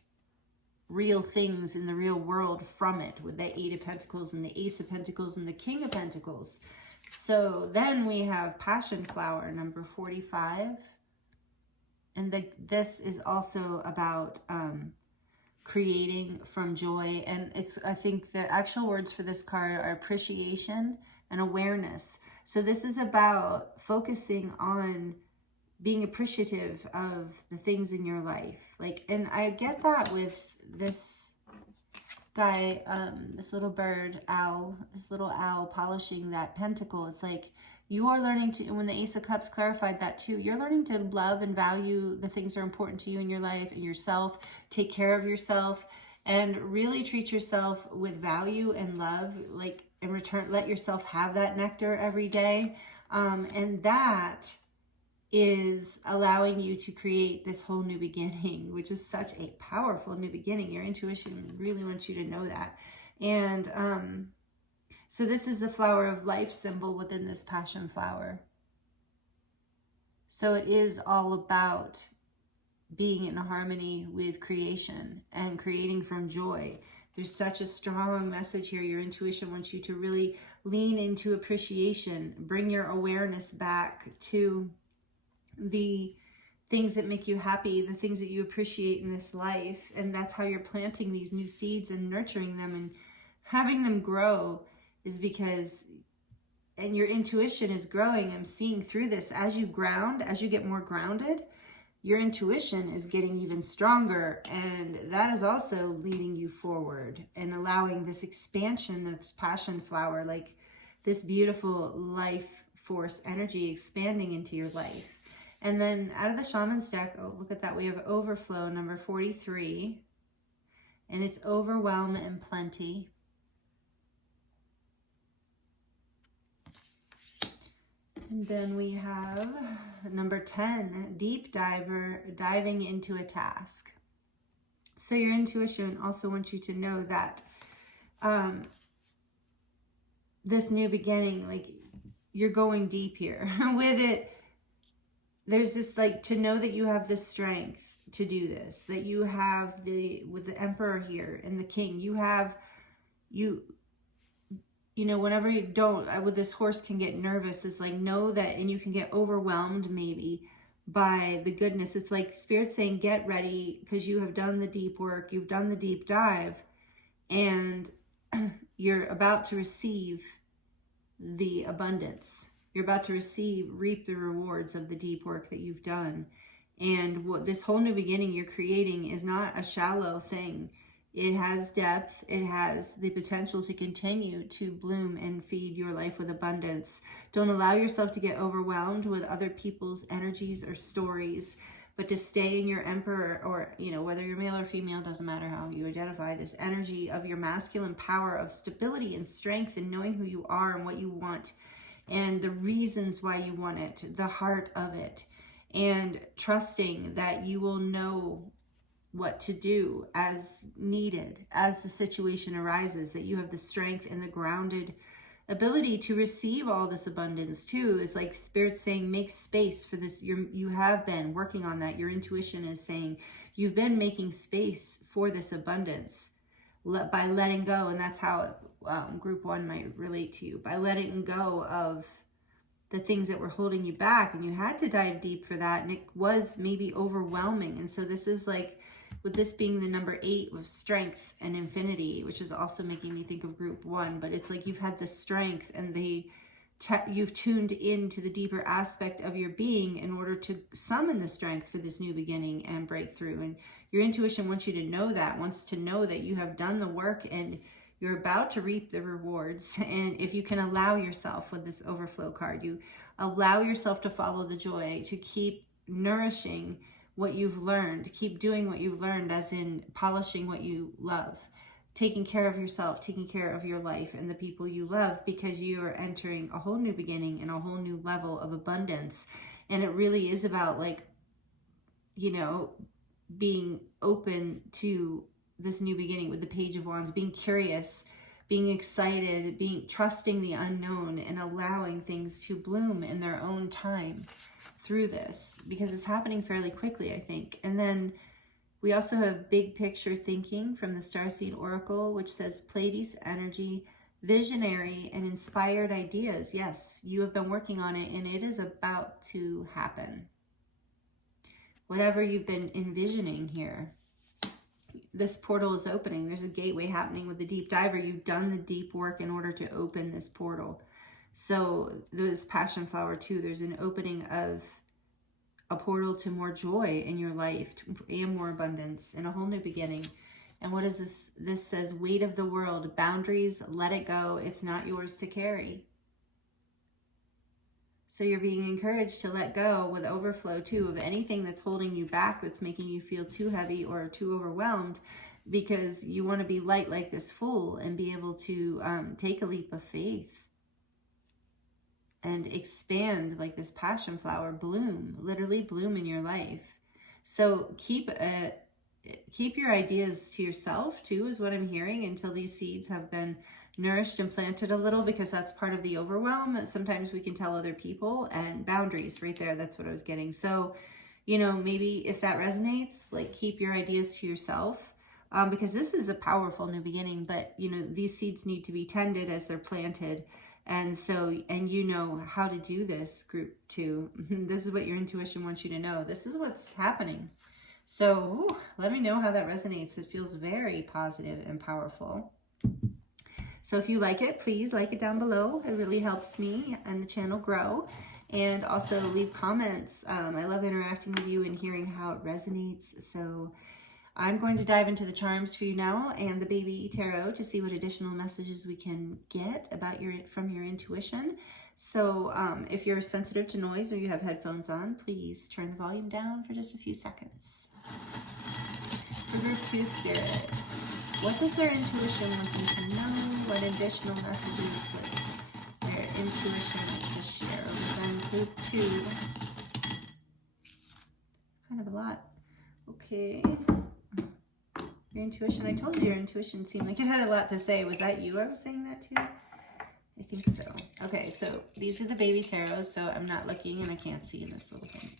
real things in the real world from it, with the 8 of Pentacles and the Ace of Pentacles and the King of Pentacles. So then we have Passion Flower, number 45. And this is also about creating from joy. And I think the actual words for this card are appreciation and awareness. So this is about focusing on being appreciative of the things in your life. Like, and I get that with this guy, this little bird, owl, this little owl polishing that pentacle. It's like you are learning to, when the Ace of Cups clarified that too, you're learning to love and value the things that are important to you in your life and yourself, take care of yourself, and really treat yourself with value and love, like in return, let yourself have that nectar every day. And that is allowing you to create this whole new beginning, which is such a powerful new beginning. Your intuition really wants you to know that. And so this is the flower of life symbol within this passion flower. So it is all about being in harmony with creation and creating from joy. There's such a strong message here. Your intuition wants you to really lean into appreciation, bring your awareness back to the things that make you happy, the things that you appreciate in this life. And that's how you're planting these new seeds and nurturing them and having them grow, is because, and your intuition is growing. I'm seeing through this as you ground, as you get more grounded, your intuition is getting even stronger, and that is also leading you forward and allowing this expansion of this passion flower, like this beautiful life force energy expanding into your life. And then out of the Shaman's deck, oh, look at that. We have overflow, number 43. And it's overwhelm and plenty. And then we have number 10, deep diving into a task. So your intuition also wants you to know that this new beginning, like you're going deep here with it. There's just like to know that you have the strength to do this, that you have with the Emperor here and the King, you know, whenever you don't, with this horse can get nervous, it's like know that, and you can get overwhelmed maybe by the goodness. It's like Spirit saying, get ready, because you have done the deep work, you've done the deep dive, and you're about to receive the abundance. You're about to reap the rewards of the deep work that you've done. And what this whole new beginning you're creating is not a shallow thing. It has depth. It has the potential to continue to bloom and feed your life with abundance. Don't allow yourself to get overwhelmed with other people's energies or stories, but to stay in your Emperor, or, you know, whether you're male or female, doesn't matter how you identify, this energy of your masculine power of stability and strength and knowing who you are and what you want and the reasons why you want it, the heart of it, and trusting that you will know what to do as needed, as the situation arises, that you have the strength and the grounded ability to receive all this abundance too. Is like Spirit saying, make space for this. You have been working on that. Your intuition is saying you've been making space for this abundance by letting go. And that's how group 1 might relate to you, by letting go of the things that were holding you back. And you had to dive deep for that. And it was maybe overwhelming. And so this is like, with this being the number 8 of strength and infinity, which is also making me think of group 1, but it's like you've had the strength and you've tuned into the deeper aspect of your being in order to summon the strength for this new beginning and breakthrough. And your intuition wants you to know that, wants to know that you have done the work and you're about to reap the rewards. And if you can allow yourself, with this overflow card, you allow yourself to follow the joy, to keep nourishing what you've learned, keep doing what you've learned, as in polishing what you love, taking care of yourself, taking care of your life and the people you love, because you are entering a whole new beginning and a whole new level of abundance. And it really is about, like, you know, being open to this new beginning with the Page of Wands, being curious, being excited, trusting the unknown, and allowing things to bloom in their own time through this, because it's happening fairly quickly, I think. And then we also have big picture thinking from the Starseed Oracle, which says Pleiades energy, visionary and inspired ideas. Yes, you have been working on it and it is about to happen. Whatever you've been envisioning here, this portal is opening. There's a gateway happening with the deep diver. You've done the deep work in order to open this portal. So this passion flower too, there's an opening of a portal to more joy in your life and more abundance and a whole new beginning. And what is this? This says weight of the world, boundaries, let it go. It's not yours to carry. So you're being encouraged to let go with overflow too of anything that's holding you back, that's making you feel too heavy or too overwhelmed, because you want to be light like this fool and be able to take a leap of faith and expand like this passion flower, bloom, literally bloom in your life. So keep your ideas to yourself too, is what I'm hearing, until these seeds have been nourished and planted a little, because that's part of the overwhelm. Sometimes we can tell other people, and boundaries right there. That's what I was getting. So, you know, maybe if that resonates, like keep your ideas to yourself, because this is a powerful new beginning, but you know, these seeds need to be tended as they're planted. And so, and you know how to do this, group 2. This is what your intuition wants you to know. This is what's happening. So let me know how that resonates. It feels very positive and powerful. So if you like it, please like it down below. It really helps me and the channel grow. And also leave comments. I love interacting with you and hearing how it resonates. So I'm going to dive into the charms for you now and the baby tarot to see what additional messages we can get about from your intuition. So if you're sensitive to noise or you have headphones on, please turn the volume down for just a few seconds. For group 2 spirit, what does their intuition want them to know? What additional messages would their intuition like to share with them? Group 2. Kind of a lot. Okay. Your intuition, I told you your intuition seemed like it had a lot to say. Was that you I was saying that to? I think so. Okay, so these are the baby tarots, so I'm not looking and I can't see in this little thing.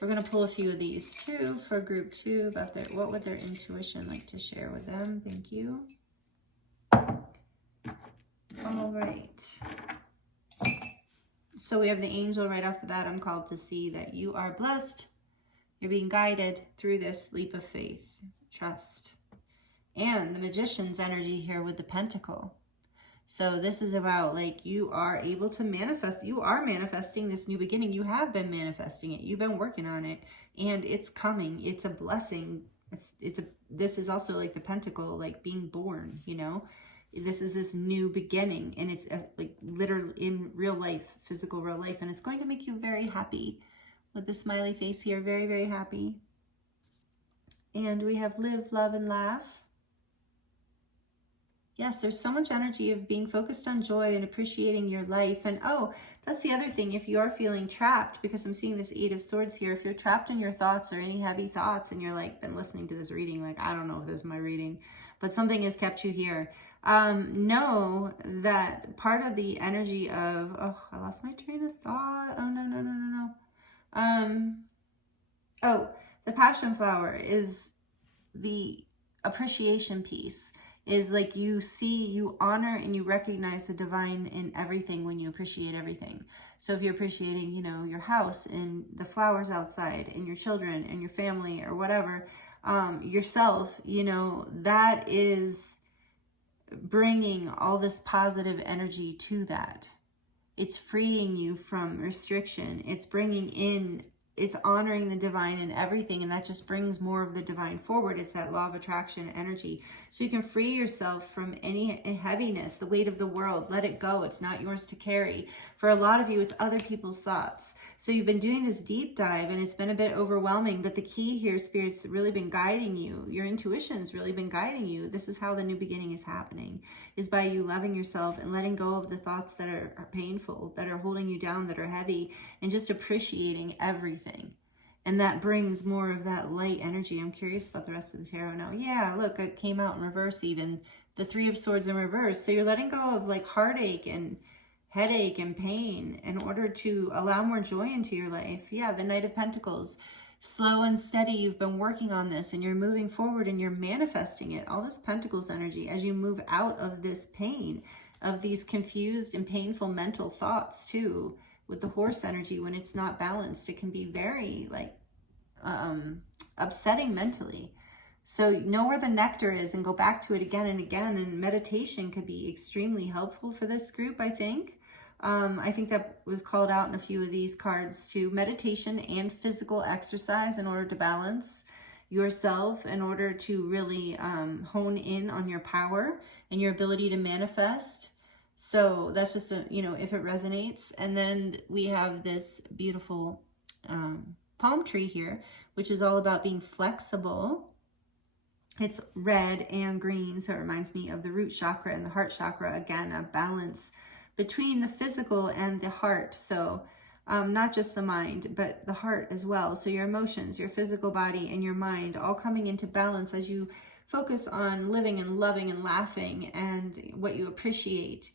We're going to pull a few of these too for group 2 about what would their intuition like to share with them. Thank you. All right. So we have the angel right off the bat. I'm called to see that you are blessed. You're being guided through this leap of faith, trust. And the magician's energy here with the pentacle. So this is about like you are able to manifest. You are manifesting this new beginning. You have been manifesting it. You've been working on it and it's coming. It's a blessing. This is also like the pentacle, like being born, you know. This is this new beginning and it's like literally in real life, physical real life. And it's going to make you very happy with the smiley face here. Very, very happy. And we have live, love, and laugh. Yes, there's so much energy of being focused on joy and appreciating your life. And oh, that's the other thing. If you're feeling trapped, because I'm seeing this 8 of Swords here, if you're trapped in your thoughts or any heavy thoughts and you're like, been listening to this reading, like, I don't know if this is my reading, but something has kept you here. Know that part of the energy of, oh, I lost my train of thought. Oh, no. Oh, the passion flower is the appreciation piece. Is like you see, you honor, and you recognize the divine in everything when you appreciate everything. So if you're appreciating, you know, your house and the flowers outside and your children and your family or whatever, yourself, you know, that is bringing all this positive energy to that. It's freeing you from restriction. It's bringing in, it's honoring the divine in everything, and that just brings more of the divine forward. It's that law of attraction energy. So you can free yourself from any heaviness, the weight of the world. Let it go. It's not yours to carry. For a lot of you, it's other people's thoughts. So you've been doing this deep dive, and it's been a bit overwhelming, but the key here, Spirit's really been guiding you. Your intuition's really been guiding you. This is how the new beginning is happening, is by you loving yourself and letting go of the thoughts that are painful, that are holding you down, that are heavy, and just appreciating everything. And that brings more of that light energy. I'm curious about the rest of the tarot now. Yeah, look, it came out in reverse even. The 3 of Swords in reverse. So you're letting go of like heartache and headache and pain in order to allow more joy into your life. Yeah, the Knight of Pentacles. Slow and steady, you've been working on this and you're moving forward and you're manifesting it. All this Pentacles energy as you move out of this pain, of these confused and painful mental thoughts too. With the Horse energy, when it's not balanced, it can be very like upsetting mentally. So know where the nectar is and go back to it again and again. And meditation could be extremely helpful for this group, I think. I think that was called out in a few of these cards too. Meditation and physical exercise in order to balance yourself, in order to really hone in on your power and your ability to manifest. So that's just, you know, if it resonates. And then we have this beautiful palm tree here, which is all about being flexible. It's red and green, so it reminds me of the root chakra and the heart chakra. Again, a balance between the physical and the heart. So not just the mind, but the heart as well. So your emotions, your physical body, and your mind all coming into balance as you focus on living and loving and laughing and what you appreciate.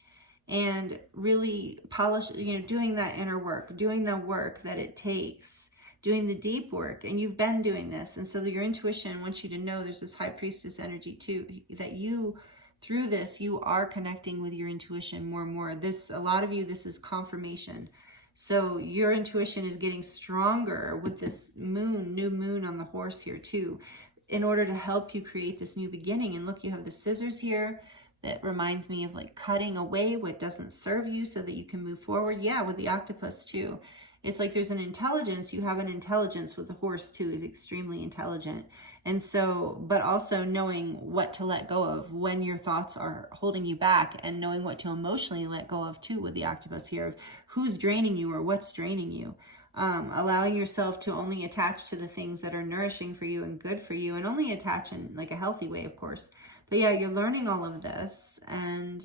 And really polish, you know, doing that inner work, doing the work that it takes, doing the deep work. And you've been doing this. And so your intuition wants you to know there's this High Priestess energy too, that you, through this, you are connecting with your intuition more and more. A lot of you, this is confirmation. So your intuition is getting stronger with this moon, new moon on the horse here too, in order to help you create this new beginning. And look, you have the scissors here. That reminds me of like cutting away what doesn't serve you so that you can move forward. Yeah, with the octopus too. It's like there's an intelligence. You have an intelligence with the horse too, is extremely intelligent. And so, but also knowing what to let go of when your thoughts are holding you back, and knowing what to emotionally let go of too, with the octopus here, of who's draining you or what's draining you. Allowing yourself to only attach to the things that are nourishing for you and good for you, and only attach in like a healthy way, of course. But yeah, you're learning all of this. And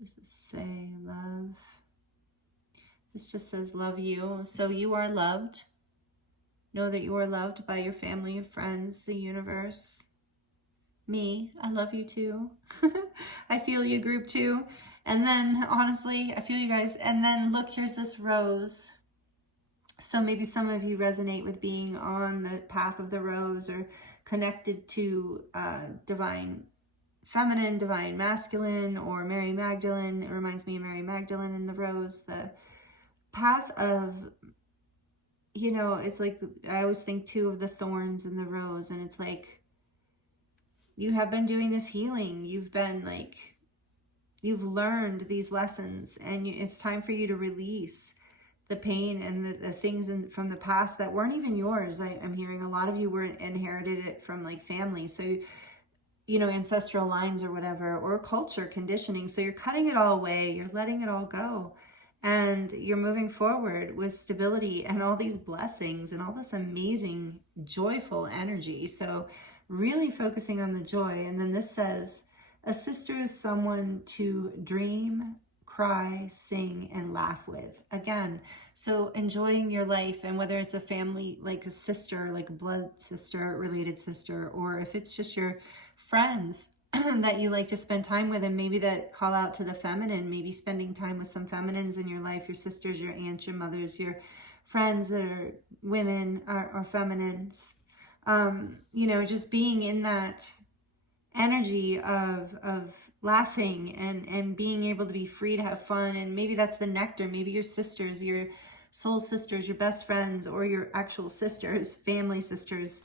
this is say love. This just says love you. So you are loved. Know that you are loved by your family, friends, the universe. Me, I love you too. I feel you, group 2. And then, honestly, I feel you guys. And then look, here's this rose. So maybe some of you resonate with being on the path of the rose, or connected to divine feminine, divine masculine, or Mary Magdalene. It reminds me of Mary Magdalene in the rose. The path of, you know, it's like, I always think too of the thorns and the rose, and it's like, you have been doing this healing. You've been like, you've learned these lessons, and it's time for you to release the pain and the things from the past that weren't even yours. I'm hearing a lot of you were inherited it from like family. So, you know, ancestral lines or whatever, or culture conditioning. So you're cutting it all away. You're letting it all go. And you're moving forward with stability and all these blessings and all this amazing, joyful energy. So really focusing on the joy. And then this says, a sister is someone to dream, cry, sing, and laugh with. Again, so enjoying your life, and whether it's a family, like a sister, like a blood sister, related sister, or if it's just your friends that you like to spend time with, and maybe that call out to the feminine, maybe spending time with some feminines in your life, your sisters, your aunts, your mothers, your friends that are women or feminines, you know, just being in that energy of laughing and being able to be free to have fun. And maybe that's the nectar. Maybe your sisters, your soul sisters, your best friends, or your actual sisters, family sisters,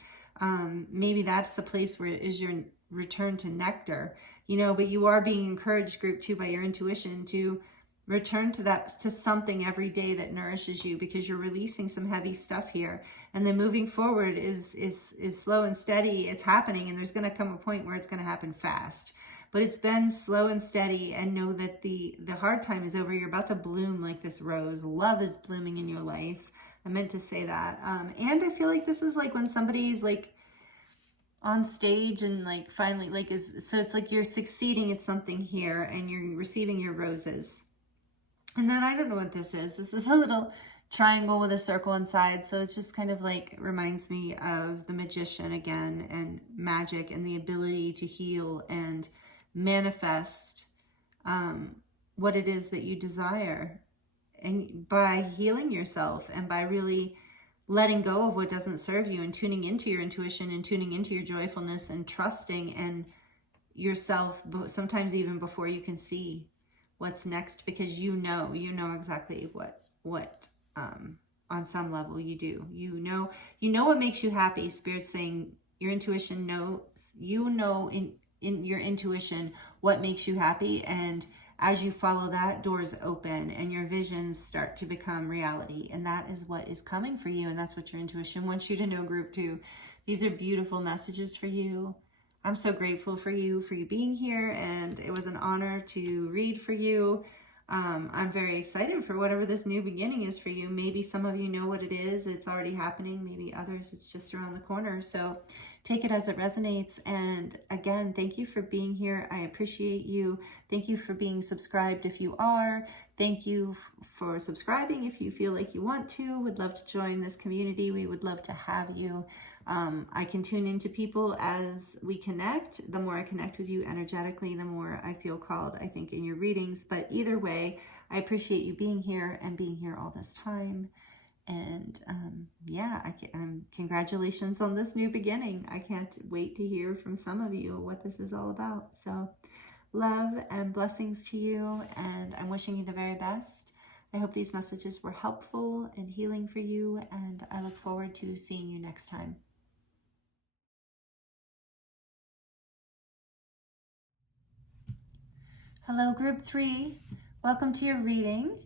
maybe that's a place where it is your return to nectar, you know. But you are being encouraged, group 2, by your intuition to return to that, to something every day that nourishes you, because you're releasing some heavy stuff here. And then moving forward is slow and steady. It's happening, and there's going to come a point where it's going to happen fast, but it's been slow and steady. And know that the hard time is over. You're about to bloom like this rose. Love is blooming in your life. I meant to say that. And I feel like this is like when somebody's like on stage and like finally like so it's like you're succeeding at something here, and you're receiving your roses. And then I don't know what this is. This is a little triangle with a circle inside. So it's just kind of like reminds me of the magician again, and magic, and the ability to heal and manifest what it is that you desire. And by healing yourself, and by really letting go of what doesn't serve you, and tuning into your intuition, and tuning into your joyfulness, and trusting in yourself, sometimes even before you can see what's next, because you know exactly what on some level you do. You know what makes you happy. Spirit's saying your intuition knows, you know in your intuition what makes you happy, and as you follow that, doors open and your visions start to become reality. And that is what is coming for you, and that's what your intuition wants you to know, group 2. These are beautiful messages for you. I'm so grateful for you being here, and it was an honor to read for you. I'm very excited for whatever this new beginning is for you. Maybe some of you know what it is. It's already happening. Maybe others, it's just around the corner. So take it as it resonates. And again, thank you for being here. I appreciate you. Thank you for being subscribed if you are. Thank you for subscribing if you feel like you want to. Would love to join this community. We would love to have you. I can tune into people as we connect. The more I connect with you energetically, the more I feel called, I think, in your readings. But either way, I appreciate you being here and being here all this time. And yeah, congratulations on this new beginning. I can't wait to hear from some of you what this is all about. So love and blessings to you, and I'm wishing you the very best. I hope these messages were helpful and healing for you, and I look forward to seeing you next time. Hello, group 3. Welcome to your reading.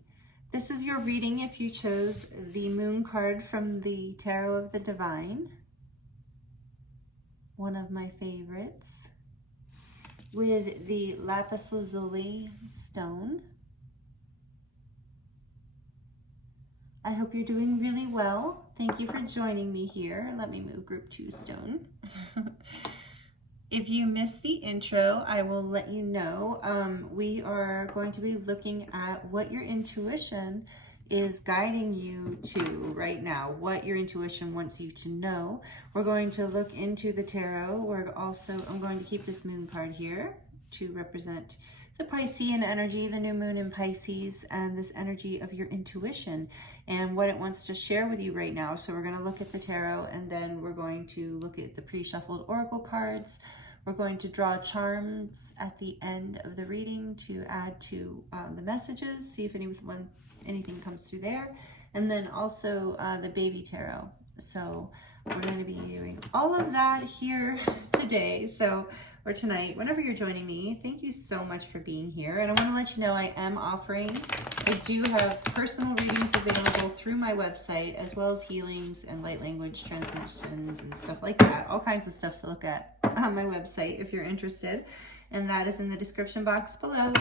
This is your reading if you chose the moon card from the Tarot of the Divine. one of my favorites, with the Lapis Lazuli stone. I hope you're doing really well. Thank you for joining me here. Let me move group 2 stone. If you missed the intro, I will let you know. We are going to be looking at what your intuition is guiding you to right now, what your intuition wants you to know. We're going to look into the tarot. I'm going to keep this moon card here to represent the Piscean energy, the new moon in Pisces, and this energy of your intuition and what it wants to share with you right now. So we're going to look at the tarot, and then we're going to look at the pre-shuffled oracle cards. We're going to draw charms at the end of the reading to add to the messages, see if anything comes through there, and then also the baby tarot. So we're going to be doing all of that here today, or tonight, whenever you're joining me. Thank you so much for being here. And I want to let you know I do have personal readings available through my website, as well as healings and light language transmissions and stuff like that. All kinds of stuff to look at on my website if you're interested. And that is in the description box below.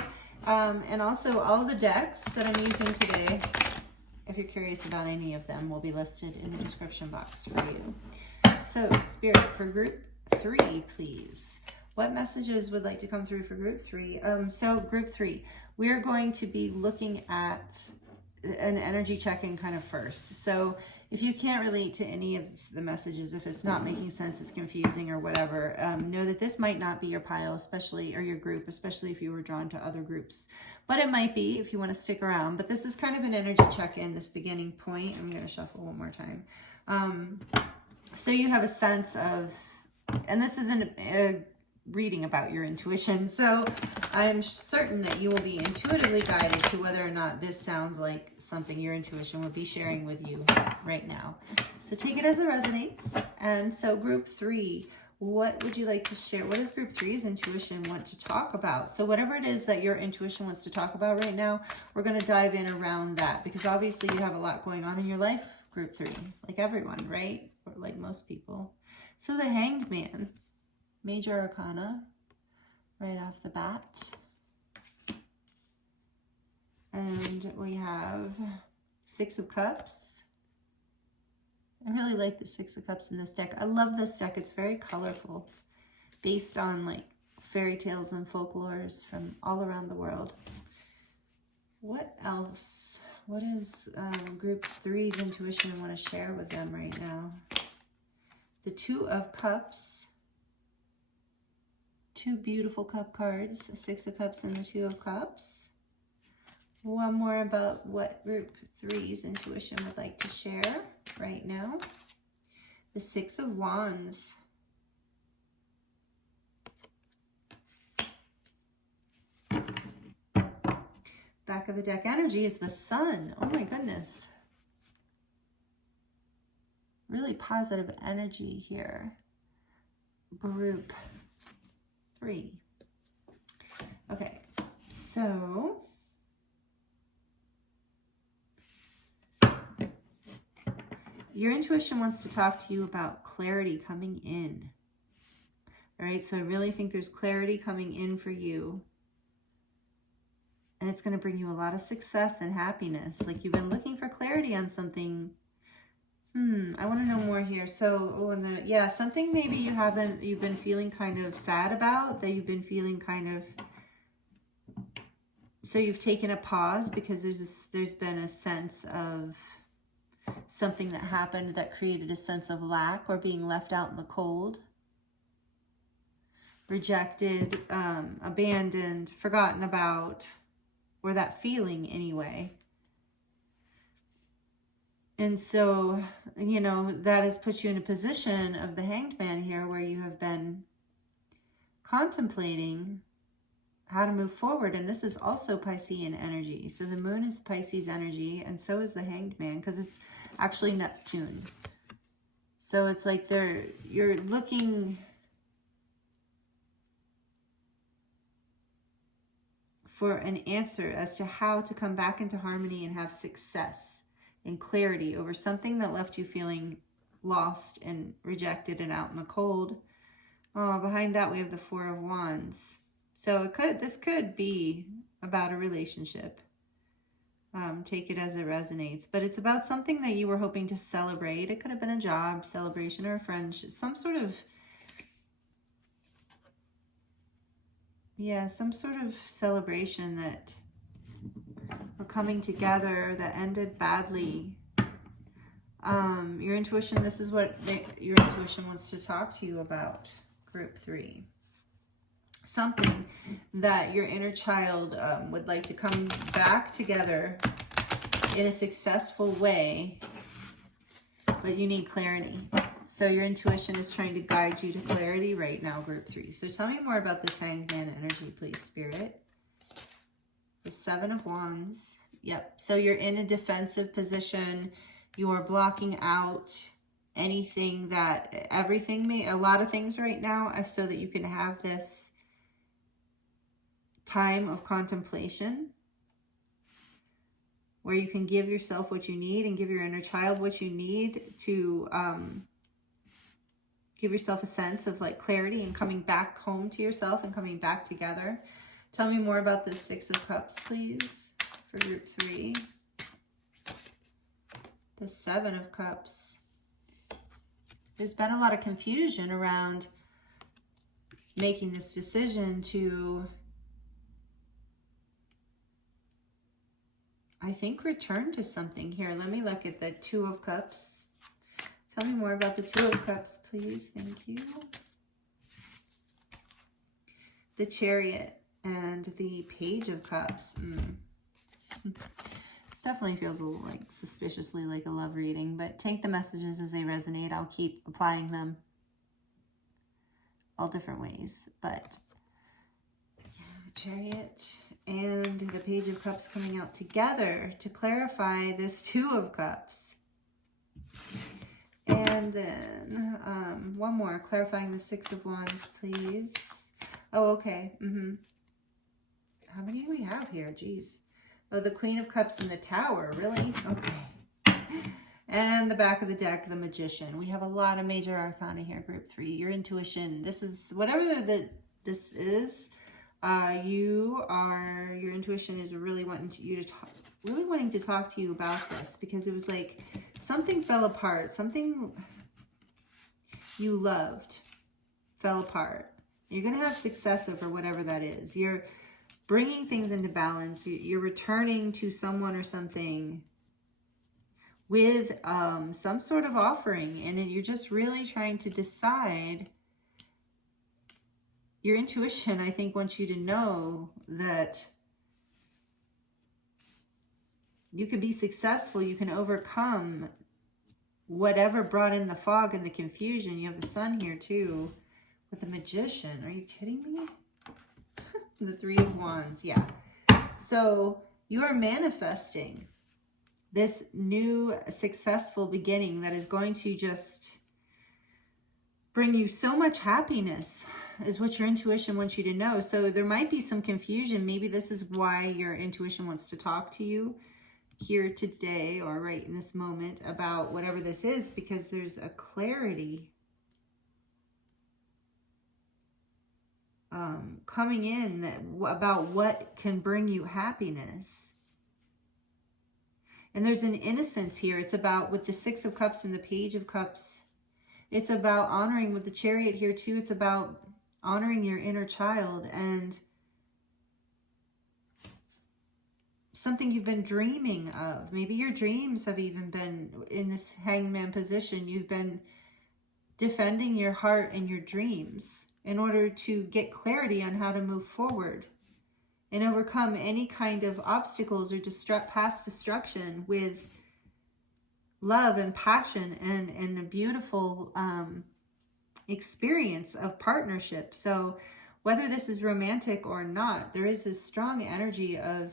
And also all the decks that I'm using today, if you're curious about any of them, will be listed in the description box for you. So Spirit, for group 3, please. What messages would like to come through for group 3? So group 3, we are going to be looking at an energy check-in kind of first. So if you can't relate to any of the messages, if it's not making sense, it's confusing or whatever, know that this might not be your pile, or your group, especially if you were drawn to other groups. But it might be if you want to stick around. But this is kind of an energy check-in, this beginning point. I'm going to shuffle one more time. So you have a sense of, and this isn't a reading about your intuition, so I'm certain that you will be intuitively guided to whether or not this sounds like something your intuition would be sharing with you right now. So take it as it resonates. And so group 3, what would you like to share? What does group 3's intuition want to talk about? So whatever it is that your intuition wants to talk about right now, we're going to dive in around that, because obviously you have a lot going on in your life, group 3, like everyone, right? Or like most people. So the Hanged Man, Major Arcana, right off the bat. And we have 6 of Cups. I really like the 6 of Cups in this deck. I love this deck. It's very colorful, based on like fairy tales and folklores from all around the world. What else? What is group 3's intuition want to share with them right now? The 2 of Cups. 2 beautiful cup cards, the 6 of Cups and the 2 of Cups. One more about what group 3's intuition would like to share right now. The 6 of Wands. Back of the deck energy is the Sun. Oh my goodness. Really positive energy here. Group 3. Okay, so your intuition wants to talk to you about clarity coming in. All right, so I really think there's clarity coming in for you. And it's going to bring you a lot of success and happiness. Like you've been looking for clarity on something. I want to know more here. So, something maybe you've been feeling kind of sad about, that you've been feeling kind of, so you've taken a pause because there's been a sense of something that happened that created a sense of lack or being left out in the cold, rejected, abandoned, forgotten about, or that feeling anyway. And so, that has put you in a position of the Hanged Man here where you have been contemplating how to move forward. And this is also Piscean energy. So the moon is Pisces energy, and so is the Hanged Man, because it's actually Neptune. So it's like you're looking for an answer as to how to come back into harmony and have success and clarity over something that left you feeling lost and rejected and out in the cold, Oh, behind that we have the Four of Wands. So this could be about a relationship. Take it as it resonates. But it's about something that you were hoping to celebrate. It could have been a job celebration or a friendship. Some sort of, yeah, some sort of celebration that we're coming together that ended badly. Your intuition, this is what your intuition wants to talk to you about, group 3. Something that your inner child would like to come back together in a successful way, but you need clarity. So your intuition is trying to guide you to clarity right now, group 3. So tell me more about this Hanged Man energy, please, Spirit. The Seven of Wands. Yep. So you're in a defensive position. You're blocking out anything that, a lot of things right now, so that you can have this time of contemplation where you can give yourself what you need and give your inner child what you need to give yourself a sense of like clarity and coming back home to yourself and coming back together. Tell me more about this Six of Cups, please, for group 3. The Seven of Cups. There's been a lot of confusion around making this decision to, I think, return to something here. Let me look at the Two of Cups. Tell me more about the Two of Cups, please. Thank you. The Chariot and the Page of Cups. This definitely feels a little like suspiciously like a love reading, but take the messages as they resonate. I'll keep applying them all different ways. But yeah, the Chariot and the Page of Cups coming out together to clarify this Two of Cups. And then one more, clarifying the Six of Wands, please. Oh, okay. How many do we have here? Jeez. Oh, the Queen of Cups and the Tower. Really? Okay. And the back of the deck, the Magician. We have a lot of major arcana here, group 3. Your intuition. This is whatever this is. Your intuition is really wanting to talk to you about this, because it was like something fell apart. Something you loved fell apart. You're going to have success over whatever that is. You're bringing things into balance. You're returning to someone or something with some sort of offering, and you're just really trying to decide. Your intuition, I think, wants you to know that you can be successful. You can overcome whatever brought in the fog and the confusion. You have the Sun here too with the Magician. Are you kidding me? The Three of Wands, yeah. So you are manifesting this new successful beginning that is going to just bring you so much happiness, is what your intuition wants you to know. So there might be some confusion. Maybe this is why your intuition wants to talk to you here today or right in this moment about whatever this is, because there's a clarity coming in about what can bring you happiness. And there's an innocence here. It's about, with the Six of Cups and the Page of Cups, it's about honoring, with the Chariot here too, it's about honoring your inner child and something you've been dreaming of. Maybe your dreams have even been in this hangman position. You've been defending your heart and your dreams in order to get clarity on how to move forward and overcome any kind of obstacles or past destruction with love and passion and a beautiful experience of partnership. So whether this is romantic or not, there is this strong energy of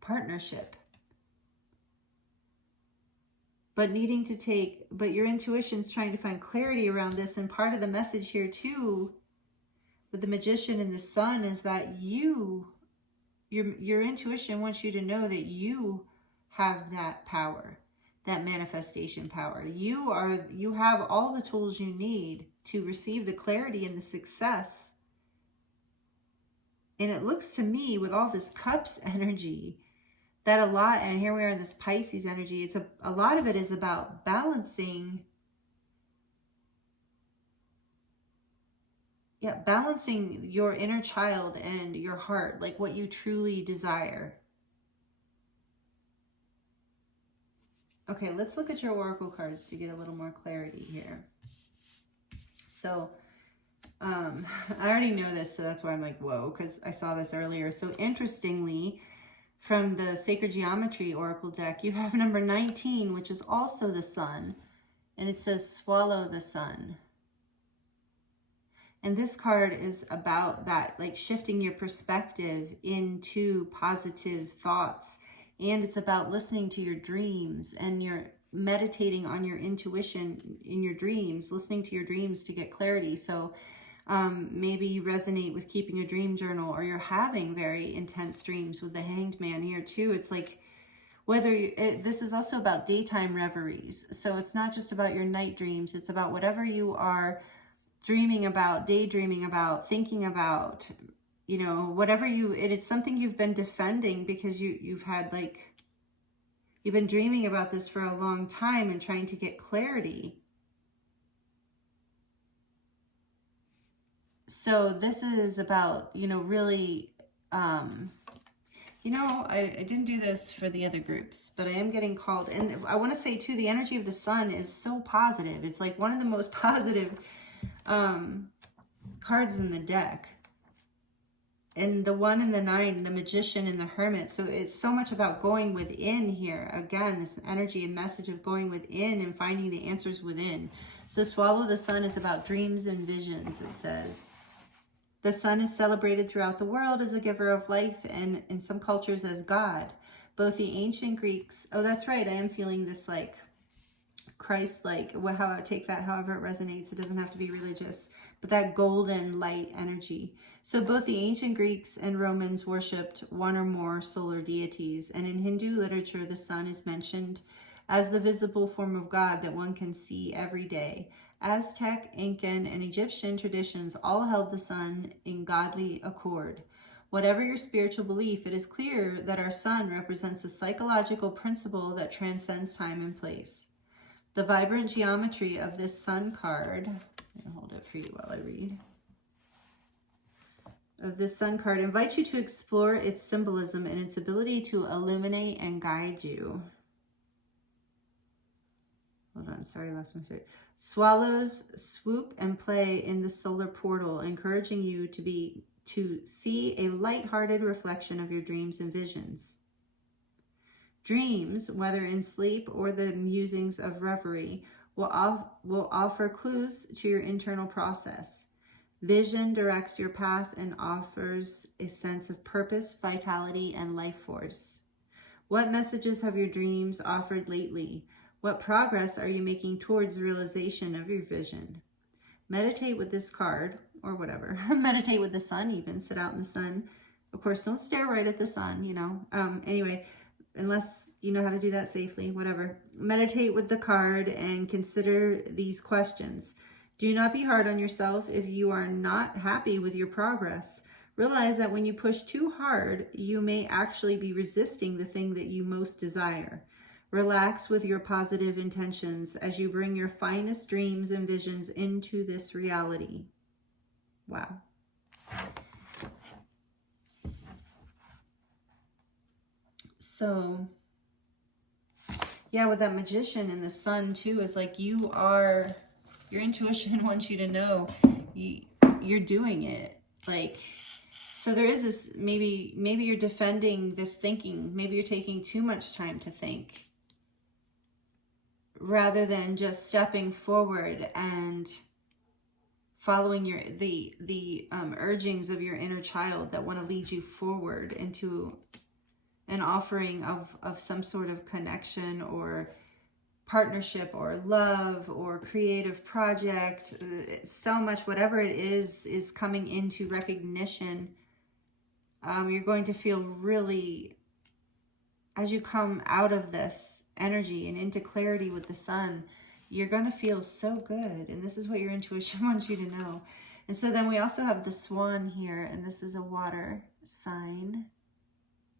partnership. But your intuition's trying to find clarity around this. And part of the message here too, with the Magician and the Sun, is that your intuition wants you to know that you have that power, that manifestation power. You have all the tools you need to receive the clarity and the success. And it looks to me, with all this Cups energy, that a lot, and here we are in this Pisces energy, it's a lot of it is about balancing, balancing your inner child and your heart, like what you truly desire. Okay, let's look at your oracle cards to get a little more clarity here. So, I already know this, so that's why I'm like, whoa, because I saw this earlier. So interestingly, from the Sacred Geometry Oracle deck, you have number 19, which is also the sun, and it says swallow the sun. And this card is about that, like shifting your perspective into positive thoughts. And it's about listening to your dreams, and you're meditating on your intuition in your dreams, listening to your dreams to get clarity. So maybe you resonate with keeping a dream journal, or you're having very intense dreams with the Hanged Man here too. It's like, whether this is also about daytime reveries. So it's not just about your night dreams. It's about whatever you are dreaming about, daydreaming about, thinking about, you know, whatever it is something you've been defending because you've been dreaming about this for a long time and trying to get clarity. So this is about, you know, really, you know, I didn't do this for the other groups, but I am getting called. And I want to say too, the energy of the sun is so positive. It's like one of the most positive cards in the deck. And the 1 and the 9, the Magician and the Hermit. So it's so much about going within here. Again, this energy and message of going within and finding the answers within. So swallow the sun is about dreams and visions, it says. The sun is celebrated throughout the world as a giver of life, and in some cultures as God. Both the ancient Greeks, oh, that's right, I am feeling this like Christ-like, how I take that however it resonates. It doesn't have to be religious, but that golden light energy. So both the ancient Greeks and Romans worshipped one or more solar deities, and in Hindu literature, the sun is mentioned as the visible form of God that one can see every day. Aztec, Incan, and Egyptian traditions all held the sun in godly accord. Whatever your spiritual belief, it is clear that our sun represents a psychological principle that transcends time and place. The vibrant geometry of this sun card, I'll hold it for you while I read, of this sun card invites you to explore its symbolism and its ability to illuminate and guide you. Hold on, sorry, I lost my shirt. Swallows swoop and play in the solar portal, encouraging you to see a light-hearted reflection of your dreams and visions. Dreams, whether in sleep or the musings of reverie, will offer clues to your internal process. Vision directs your path and offers a sense of purpose, vitality, and life force. What messages have your dreams offered lately? What progress are you making towards the realization of your vision? Meditate with this card, or whatever. Meditate with the sun even. Sit out in the sun. Of course, don't stare right at the sun, you know. Anyway, unless you know how to do that safely, whatever. Meditate with the card and consider these questions. Do not be hard on yourself if you are not happy with your progress. Realize that when you push too hard, you may actually be resisting the thing that you most desire. Relax with your positive intentions as you bring your finest dreams and visions into this reality. Wow. So, yeah, with that Magician and the sun too, is like your intuition wants you to know you're doing it. Like, so there is this, maybe you're defending this thinking. Maybe you're taking too much time to think, rather than just stepping forward and following the urgings of your inner child that want to lead you forward into an offering of some sort of connection or partnership or love or creative project. So much, whatever it is coming into recognition. You're going to feel really, as you come out of this energy and into clarity with the sun, You're going to feel so good. And this is what your intuition wants you to know. And so then we also have the swan here. And this is a water sign,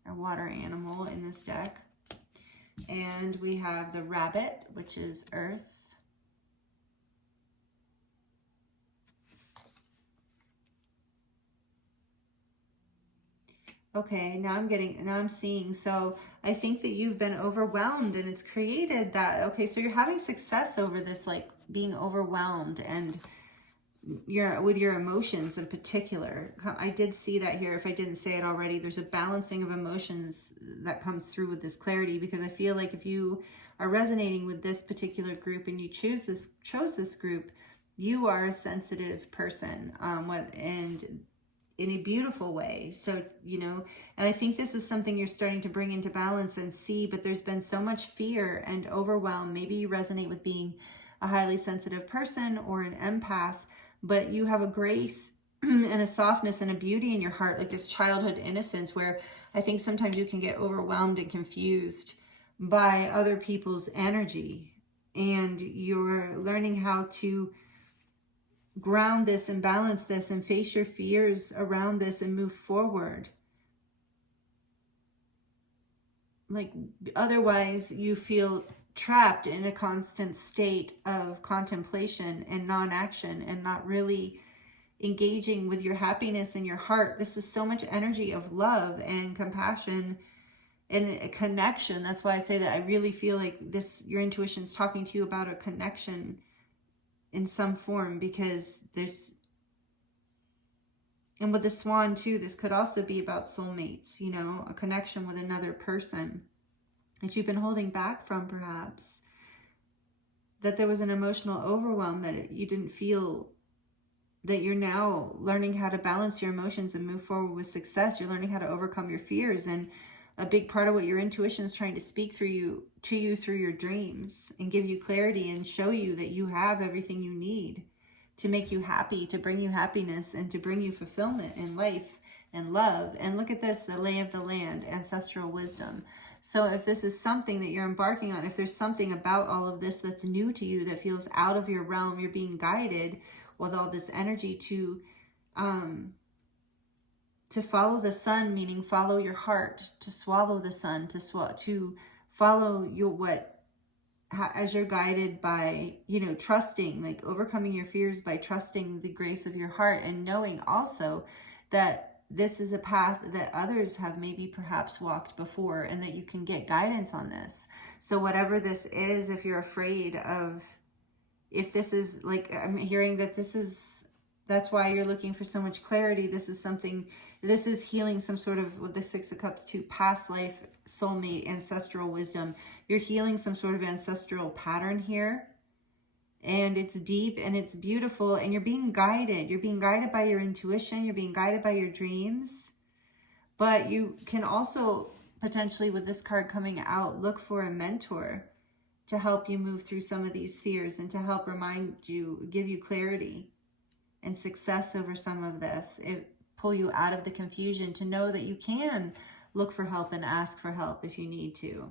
a water animal in this deck. And we have the rabbit, which is earth. Okay, now I'm seeing. So I think that you've been overwhelmed and it's created that. Okay, so you're having success over this, like being overwhelmed and with your emotions in particular. I did see that here. If I didn't say it already, there's a balancing of emotions that comes through with this clarity, because I feel like if you are resonating with this particular group and you chose this group, you are a sensitive person, and in a beautiful way. So, you know, and I think this is something you're starting to bring into balance and see, but there's been so much fear and overwhelm. Maybe you resonate with being a highly sensitive person or an empath, but you have a grace and a softness and a beauty in your heart, like this childhood innocence, where I think sometimes you can get overwhelmed and confused by other people's energy, and you're learning how to ground this and balance this and face your fears around this and move forward. Like otherwise you feel trapped in a constant state of contemplation and non-action and not really engaging with your happiness and your heart. This is so much energy of love and compassion and a connection. That's why I say that I really feel like your intuition is talking to you about a connection in some form, because and with the swan too, this could also be about soulmates, you know, a connection with another person that you've been holding back from, perhaps, that there was an emotional overwhelm that you didn't feel, that you're now learning how to balance your emotions and move forward with success. You're learning how to overcome your fears, and a big part of what your intuition is trying to speak to you through your dreams and give you clarity and show you that you have everything you need to make you happy, to bring you happiness, and to bring you fulfillment in life and love. And look at this, the lay of the land, ancestral wisdom. So if this is something that you're embarking on, if there's something about all of this that's new to you, that feels out of your realm, you're being guided with all this energy to follow the sun, meaning follow your heart, to swallow the sun, to follow as you're guided by, you know, trusting, like overcoming your fears by trusting the grace of your heart, and knowing also that this is a path that others have maybe perhaps walked before, and that you can get guidance on this. So whatever this is, if you're afraid of, if this is like, I'm hearing that that's why you're looking for so much clarity. This is healing some sort of, with the Six of Cups too, past life, soulmate, ancestral wisdom. You're healing some sort of ancestral pattern here. And it's deep and it's beautiful, and you're being guided. You're being guided by your intuition. You're being guided by your dreams. But you can also potentially, with this card coming out, look for a mentor to help you move through some of these fears and to help give you clarity and success over some of this. Pull you out of the confusion, to know that you can look for help and ask for help if you need to.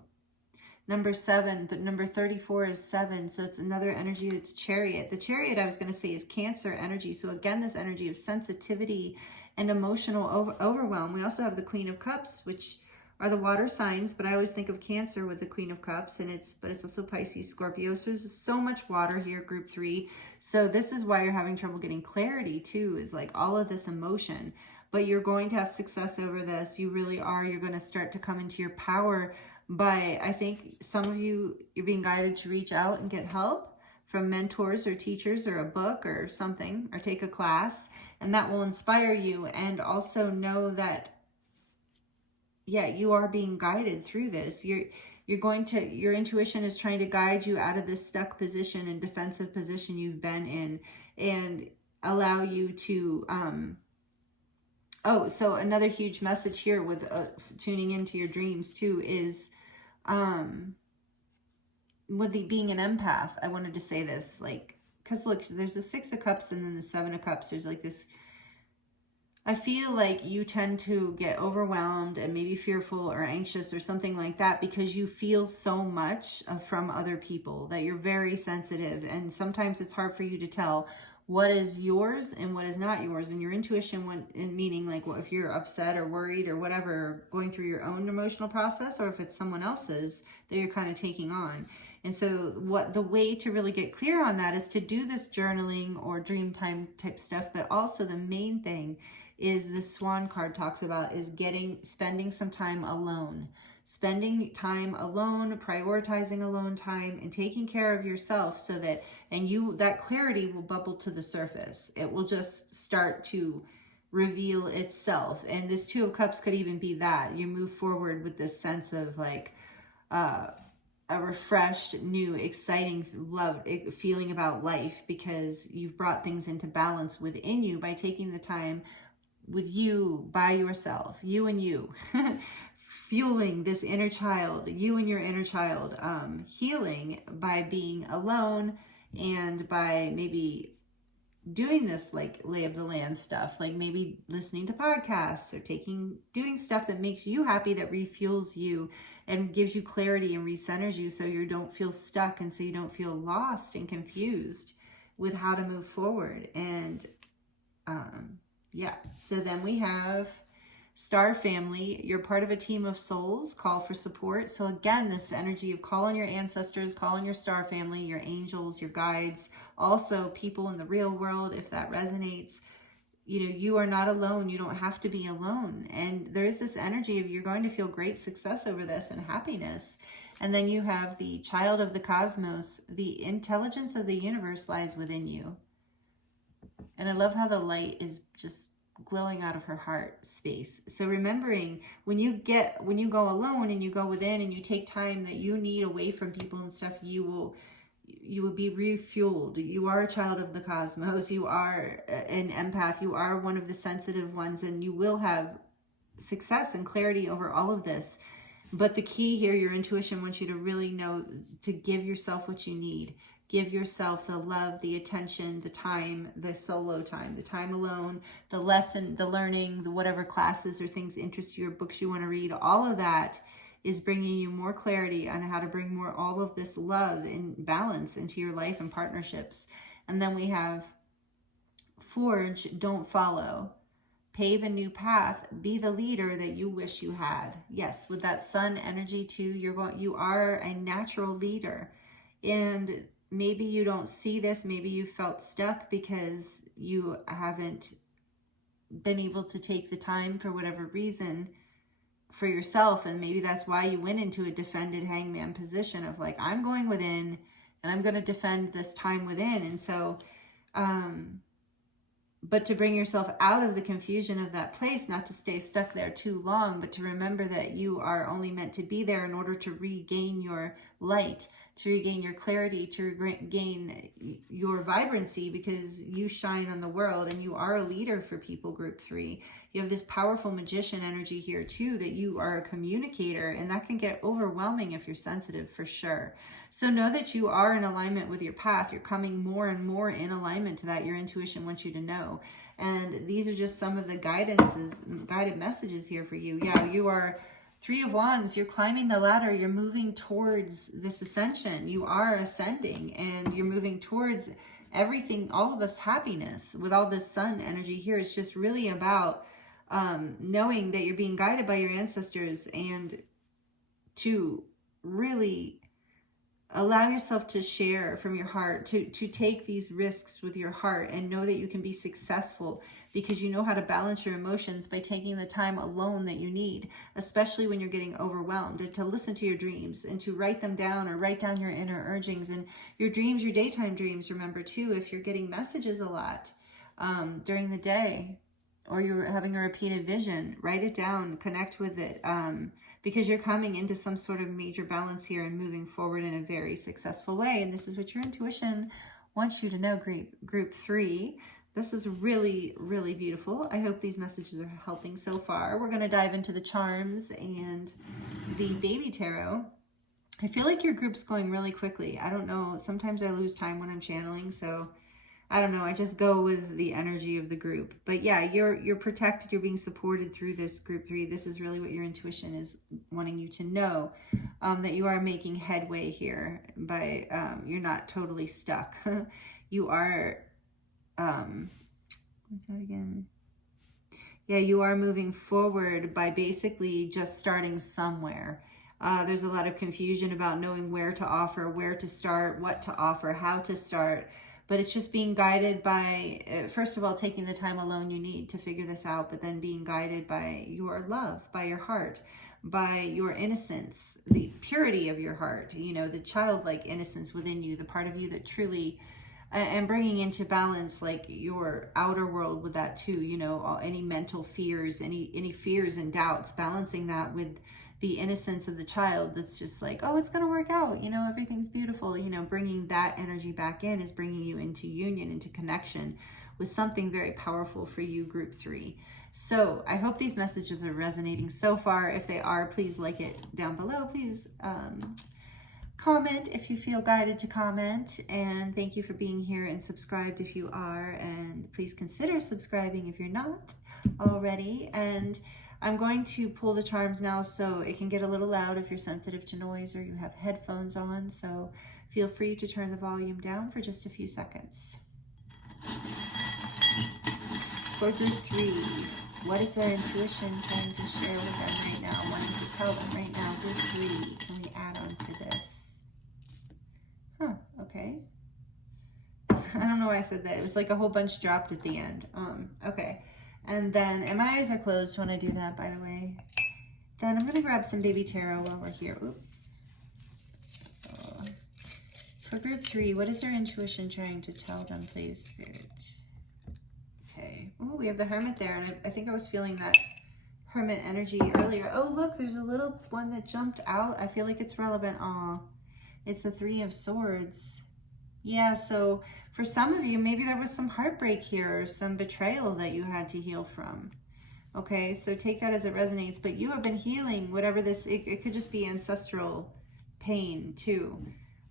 Number 7, the number 34 is 7. So it's another energy. It's Chariot. The Chariot, I was going to say, is Cancer energy. So again, this energy of sensitivity and emotional overwhelm. We also have the Queen of Cups, which are the water signs, but I always think of Cancer with the Queen of Cups, but it's also Pisces, Scorpio. So there's so much water here, group 3. So this is why you're having trouble getting clarity too, is like all of this emotion. But you're going to have success over this. You really are. You're going to start to come into your power by, I think some of you, you're being guided to reach out and get help from mentors or teachers or a book or something, or take a class, and that will inspire you. And also know that, yeah, you are being guided through this. Your intuition is trying to guide you out of this stuck position and defensive position you've been in, and allow you to, so another huge message here with tuning into your dreams too is, with being an empath, I wanted to say this, like, because look, there's the Six of Cups and then the Seven of Cups. There's like this, I feel like you tend to get overwhelmed and maybe fearful or anxious or something like that because you feel so much from other people, that you're very sensitive. And sometimes it's hard for you to tell what is yours and what is not yours. And your intuition, meaning like if you're upset or worried or whatever, going through your own emotional process, or if it's someone else's that you're kind of taking on. And so the way to really get clear on that is to do this journaling or dream time type stuff. But also the main thing is the Swan card talks about is spending some time alone. Spending time alone, prioritizing alone time, and taking care of yourself so that, that clarity will bubble to the surface. It will just start to reveal itself. And this Two of Cups could even be that. You move forward with this sense of like a refreshed, new, exciting feeling about life, because you've brought things into balance within you by taking the time with you, by yourself, you and you, fueling this inner child, you and your inner child, healing by being alone, and by maybe doing this like lay of the land stuff, like maybe listening to podcasts or doing stuff that makes you happy, that refuels you and gives you clarity and recenters you, so you don't feel stuck and so you don't feel lost and confused with how to move forward. And yeah, so then we have Star Family. You're part of a team of souls. Call for support. So again, this energy of call on your ancestors, call on your star family, your angels, your guides, also people in the real world, if that resonates. You are not alone. You don't have to be alone. And there is this energy of you're going to feel great success over this and happiness. And then you have the child of the cosmos. The intelligence of the universe lies within you. And I love how the light is just glowing out of her heart space. So remembering when you go alone and you go within and you take time that you need away from people and stuff, you will be refueled. You are a child of the cosmos. You are an empath. You are one of the sensitive ones, and you will have success and clarity over all of this. But the key here, your intuition wants you to really know to give yourself what you need. Give yourself the love, the attention, the time, the solo time, the time alone, the lesson, the learning, the whatever classes or things interest you or books you want to read. All of that is bringing you more clarity on how to bring more all of this love and balance into your life and partnerships. And then we have Forge, don't follow. Pave a new path. Be the leader that you wish you had. Yes, with that sun energy too, you are a natural leader. And maybe you don't see this. Maybe you felt stuck because you haven't been able to take the time for whatever reason for yourself. And maybe that's why you went into a defended hangman position of like, I'm going within and I'm going to defend this time within. And so, but to bring yourself out of the confusion of that place, not to stay stuck there too long, but to remember that you are only meant to be there in order to regain your light, to regain your clarity, to regain your vibrancy, because you shine on the world and you are a leader for people, group 3. You have this powerful magician energy here too, that you are a communicator, and that can get overwhelming if you're sensitive, for sure. So know that you are in alignment with your path. You're coming more and more in alignment to that. Your intuition wants you to know. And these are just some of the guided messages here for you. Yeah, you are 3 of Wands. You're climbing the ladder. You're moving towards this ascension. You are ascending and you're moving towards everything, all of this happiness with all this sun energy here. It's just really about knowing that you're being guided by your ancestors, and to really allow yourself to share from your heart, to take these risks with your heart, and know that you can be successful because you know how to balance your emotions by taking the time alone that you need, especially when you're getting overwhelmed, and to listen to your dreams and to write them down, or write down your inner urgings and your dreams, your daytime dreams. Remember too, if you're getting messages a lot during the day, or you're having a repeated vision, write it down, connect with it, because you're coming into some sort of major balance here and moving forward in a very successful way. And this is what your intuition wants you to know, group 3. This is really, really beautiful. I hope these messages are helping so far. We're going to dive into the charms and the baby tarot. I feel like your group's going really quickly. I don't know. Sometimes I lose time when I'm channeling, so I don't know, I just go with the energy of the group. But yeah, you're protected, you're being supported through this group 3. This is really what your intuition is wanting you to know, that you are making headway here by, you're not totally stuck. You are, what's that again? Yeah, you are moving forward by basically just starting somewhere. There's a lot of confusion about knowing where to offer, where to start, what to offer, how to start. But it's just being guided by, first of all, taking the time alone you need to figure this out, but then being guided by your love, by your heart, by your innocence, the purity of your heart, you know, the childlike innocence within you, the part of you that truly, and bringing into balance like your outer world with that too, you know, any mental fears, any fears and doubts, balancing that with the innocence of the child that's just like, oh, it's going to work out, you know, everything's beautiful, you know, bringing that energy back in is bringing you into union, into connection with something very powerful for you, group 3. So I hope these messages are resonating so far. If they are, please like it down below. Please comment if you feel guided to comment, and thank you for being here, and subscribed if you are, and please consider subscribing if you're not already. And I'm going to pull the charms now, so it can get a little loud if you're sensitive to noise or you have headphones on, so feel free to turn the volume down for just a few seconds. For group 3, what is their intuition trying to share with them right now, wanting to tell them right now? Group 3, can we add on to this? Huh, okay. I don't know why I said that. It was like a whole bunch dropped at the end. Okay. And then, and my eyes are closed when I do that, by the way. Then I'm going to grab some baby tarot while we're here. Oops. So, for group 3, what is their intuition trying to tell them, please, Spirit? Okay. Oh, we have the Hermit there, and I think I was feeling that Hermit energy earlier. Oh, look, there's a little one that jumped out. I feel like it's relevant. Aw, it's the 3 of Swords. Yeah, so for some of you, maybe there was some heartbreak here or some betrayal that you had to heal from. Okay, so take that as it resonates. But you have been healing whatever this, it could just be ancestral pain too.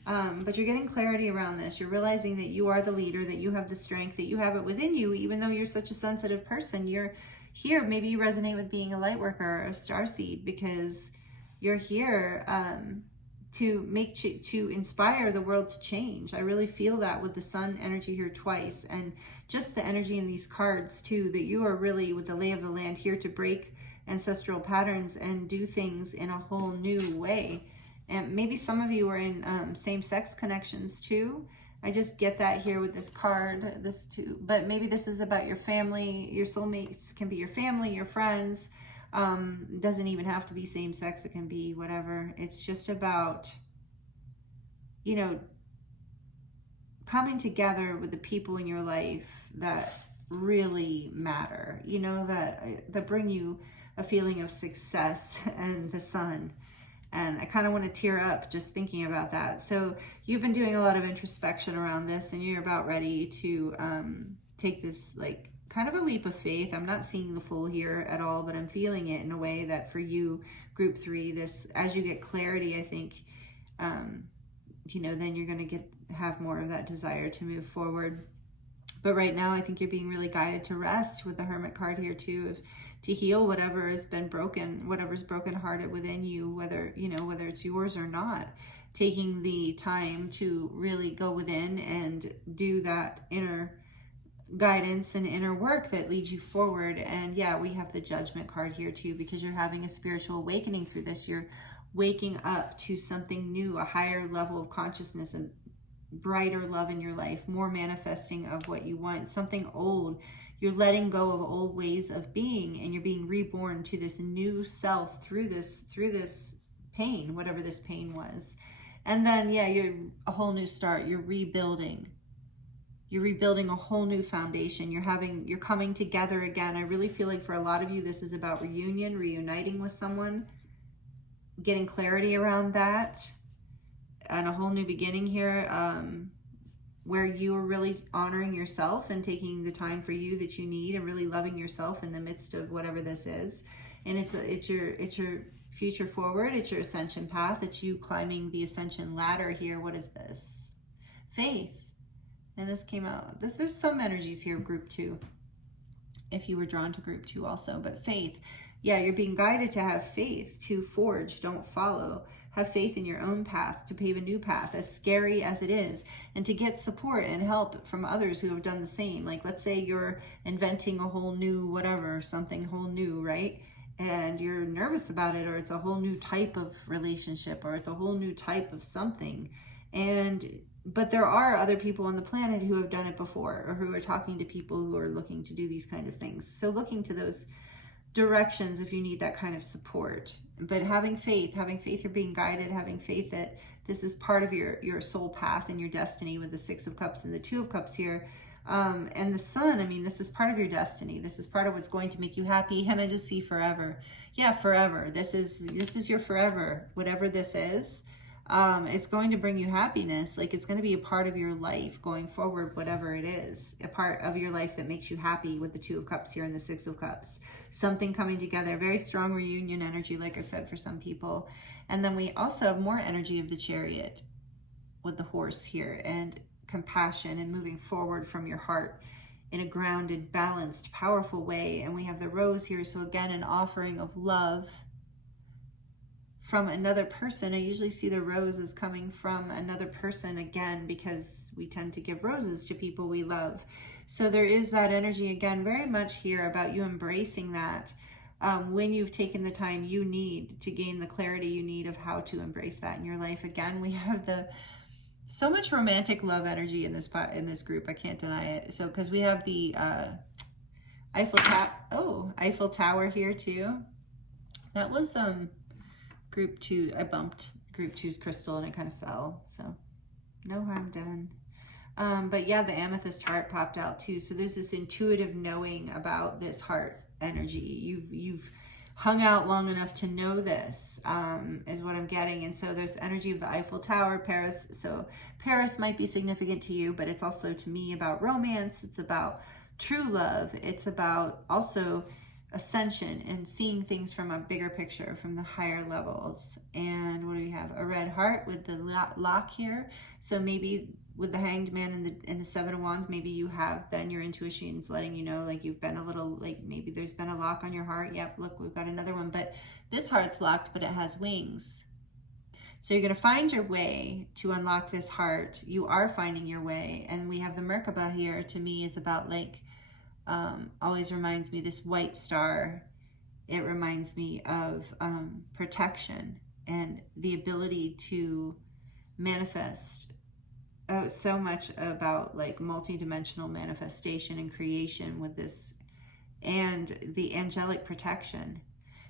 But you're getting clarity around this. You're realizing that you are the leader, that you have the strength, that you have it within you, even though you're such a sensitive person. You're here, maybe you resonate with being a light worker or a starseed, because you're here to inspire the world to change. I really feel that with the sun energy here twice, and just the energy in these cards too, that you are really with the lay of the land here to break ancestral patterns and do things in a whole new way. And maybe some of you are in same-sex connections too. I just get that here with this card, this too. But maybe this is about your family. Your soulmates can be your family, your friends. Doesn't even have to be same sex. It can be whatever. It's just about, you know, coming together with the people in your life that really matter, you know, that bring you a feeling of success and the sun. And I kind of want to tear up just thinking about that. So you've been doing a lot of introspection around this, and you're about ready to take this, like, kind of a leap of faith. I'm not seeing the full here at all, but I'm feeling it in a way that for you, group 3, this, as you get clarity, I think, you know, then you're going to have more of that desire to move forward. But right now, I think you're being really guided to rest with the Hermit card here too, to heal whatever has been broken, whatever's brokenhearted within you, whether, you know, whether it's yours or not. Taking the time to really go within and do that inner guidance and inner work that leads you forward. And yeah, we have the Judgment card here too, because you're having a spiritual awakening through this. You're waking up to something new, a higher level of consciousness, and brighter love in your life, more manifesting of what you want, something old. You're letting go of old ways of being, and you're being reborn to this new self through this pain, whatever this pain was. And then, yeah, you're a whole new start. You're rebuilding. You're rebuilding a whole new foundation. You're coming together again. I really feel like for a lot of you, this is about reunion, reuniting with someone, getting clarity around that, and a whole new beginning here, where you are really honoring yourself and taking the time for you that you need, and really loving yourself in the midst of whatever this is. And it's your future forward. It's your ascension path. It's you climbing the ascension ladder here. What is this? Faith. And this came out, there's some energies here of group 2, if you were drawn to group 2 also. But faith, yeah, you're being guided to have faith, to forge, don't follow. Have faith in your own path, to pave a new path, as scary as it is, and to get support and help from others who have done the same. Like, let's say you're inventing a whole new whatever, something whole new, right? And you're nervous about it, or it's a whole new type of relationship, or it's a whole new type of something. But there are other people on the planet who have done it before, or who are talking to people who are looking to do these kind of things. So looking to those directions if you need that kind of support. But having faith you're being guided, having faith that this is part of your soul path and your destiny, with the 6 of Cups and the 2 of Cups here. And the Sun, I mean, this is part of your destiny. This is part of what's going to make you happy. And I just see forever. Yeah, forever. This is your forever. Whatever this is, it's going to bring you happiness. Like, it's going to be a part of your life going forward, whatever it is, a part of your life that makes you happy, with the 2 of Cups here and the 6 of Cups. Something coming together, very strong reunion energy, like I said, for some people. And then we also have more energy of the Chariot with the horse here, and compassion and moving forward from your heart in a grounded, balanced, powerful way. And we have the Rose here. So again, an offering of love from another person. I usually see the rose as coming from another person, again, because we tend to give roses to people we love. So there is that energy, again, very much here about you embracing that when you've taken the time you need to gain the clarity you need of how to embrace that in your life. Again, we have so much romantic love energy in this group. I can't deny it. So because we have the Eiffel Tower here too. That was group 2. I bumped group 2's crystal and it kind of fell, so no harm done. But yeah, the amethyst heart popped out too. So there's this intuitive knowing about this heart energy. You've hung out long enough to know this, is what I'm getting. And so there's energy of the Eiffel Tower, Paris. So Paris might be significant to you, but it's also to me about romance. It's about true love. It's about also ascension and seeing things from a bigger picture, from the higher levels. And what do we have? A red heart with the lock here. So maybe with the Hanged Man and the 7 of Wands, maybe you have then your intuition's letting you know, like, you've been a little, like, maybe there's been a lock on your heart. Yep, look, we've got another one. But this heart's locked, but it has wings. So you're going to find your way to unlock this heart. You are finding your way. And we have the Merkaba here. To me, is about, like, always reminds me, this white star, it reminds me of protection and the ability to manifest. So much about, like, multi-dimensional manifestation and creation with this, and the angelic protection.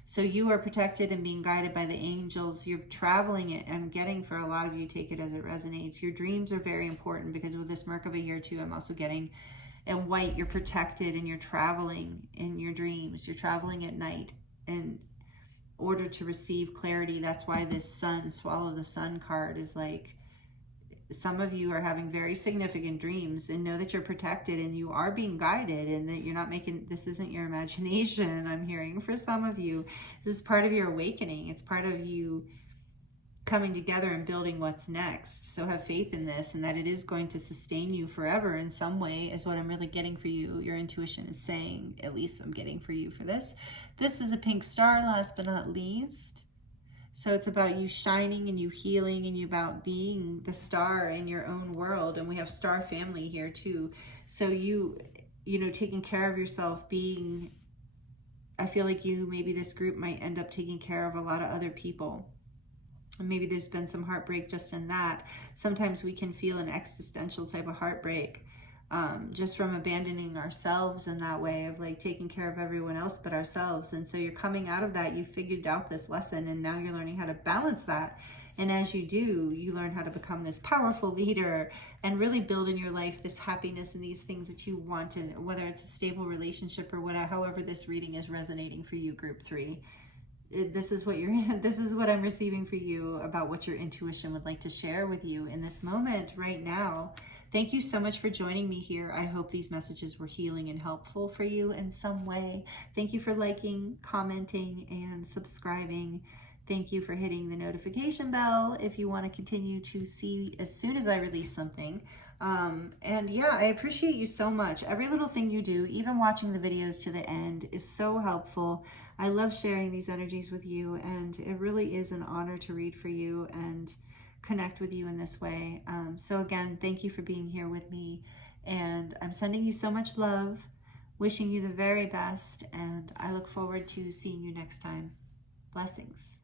So you are protected and being guided by the angels. You're traveling it. I'm getting, for a lot of you, take it as it resonates. Your dreams are very important, because with this Merkaba here too, I'm also getting, in white, you're protected and you're traveling in your dreams. You're traveling at night in order to receive clarity. That's why this Sun, Swallow the Sun card is like, some of you are having very significant dreams, and know that you're protected and you are being guided, and that you're not making, this isn't your imagination. I'm hearing for some of you, this is part of your awakening. It's part of you coming together and building what's next. So have faith in this, and that it is going to sustain you forever in some way, is what I'm really getting for you. Your intuition is saying, at least I'm getting for you for this. This is a pink star, last but not least. So it's about you shining and you healing, and you about being the star in your own world. And we have star family here too. So you know, taking care of yourself, being, I feel like maybe this group might end up taking care of a lot of other people. And maybe there's been some heartbreak just in that. Sometimes we can feel an existential type of heartbreak, just from abandoning ourselves in that way of, like, taking care of everyone else but ourselves. And so you're coming out of that, you figured out this lesson, and now you're learning how to balance that. And as you do, you learn how to become this powerful leader and really build in your life this happiness and these things that you want, and whether it's a stable relationship or whatever, however this reading is resonating for you, group 3. This is what I'm receiving for you about what your intuition would like to share with you in this moment right now. Thank you so much for joining me here. I hope these messages were healing and helpful for you in some way. Thank you for liking, commenting, and subscribing. Thank you for hitting the notification bell if you want to continue to see as soon as I release something. And yeah, I appreciate you so much. Every little thing you do, even watching the videos to the end, is so helpful. I love sharing these energies with you, and it really is an honor to read for you and connect with you in this way. So again, thank you for being here with me, and I'm sending you so much love, wishing you the very best, and I look forward to seeing you next time. Blessings.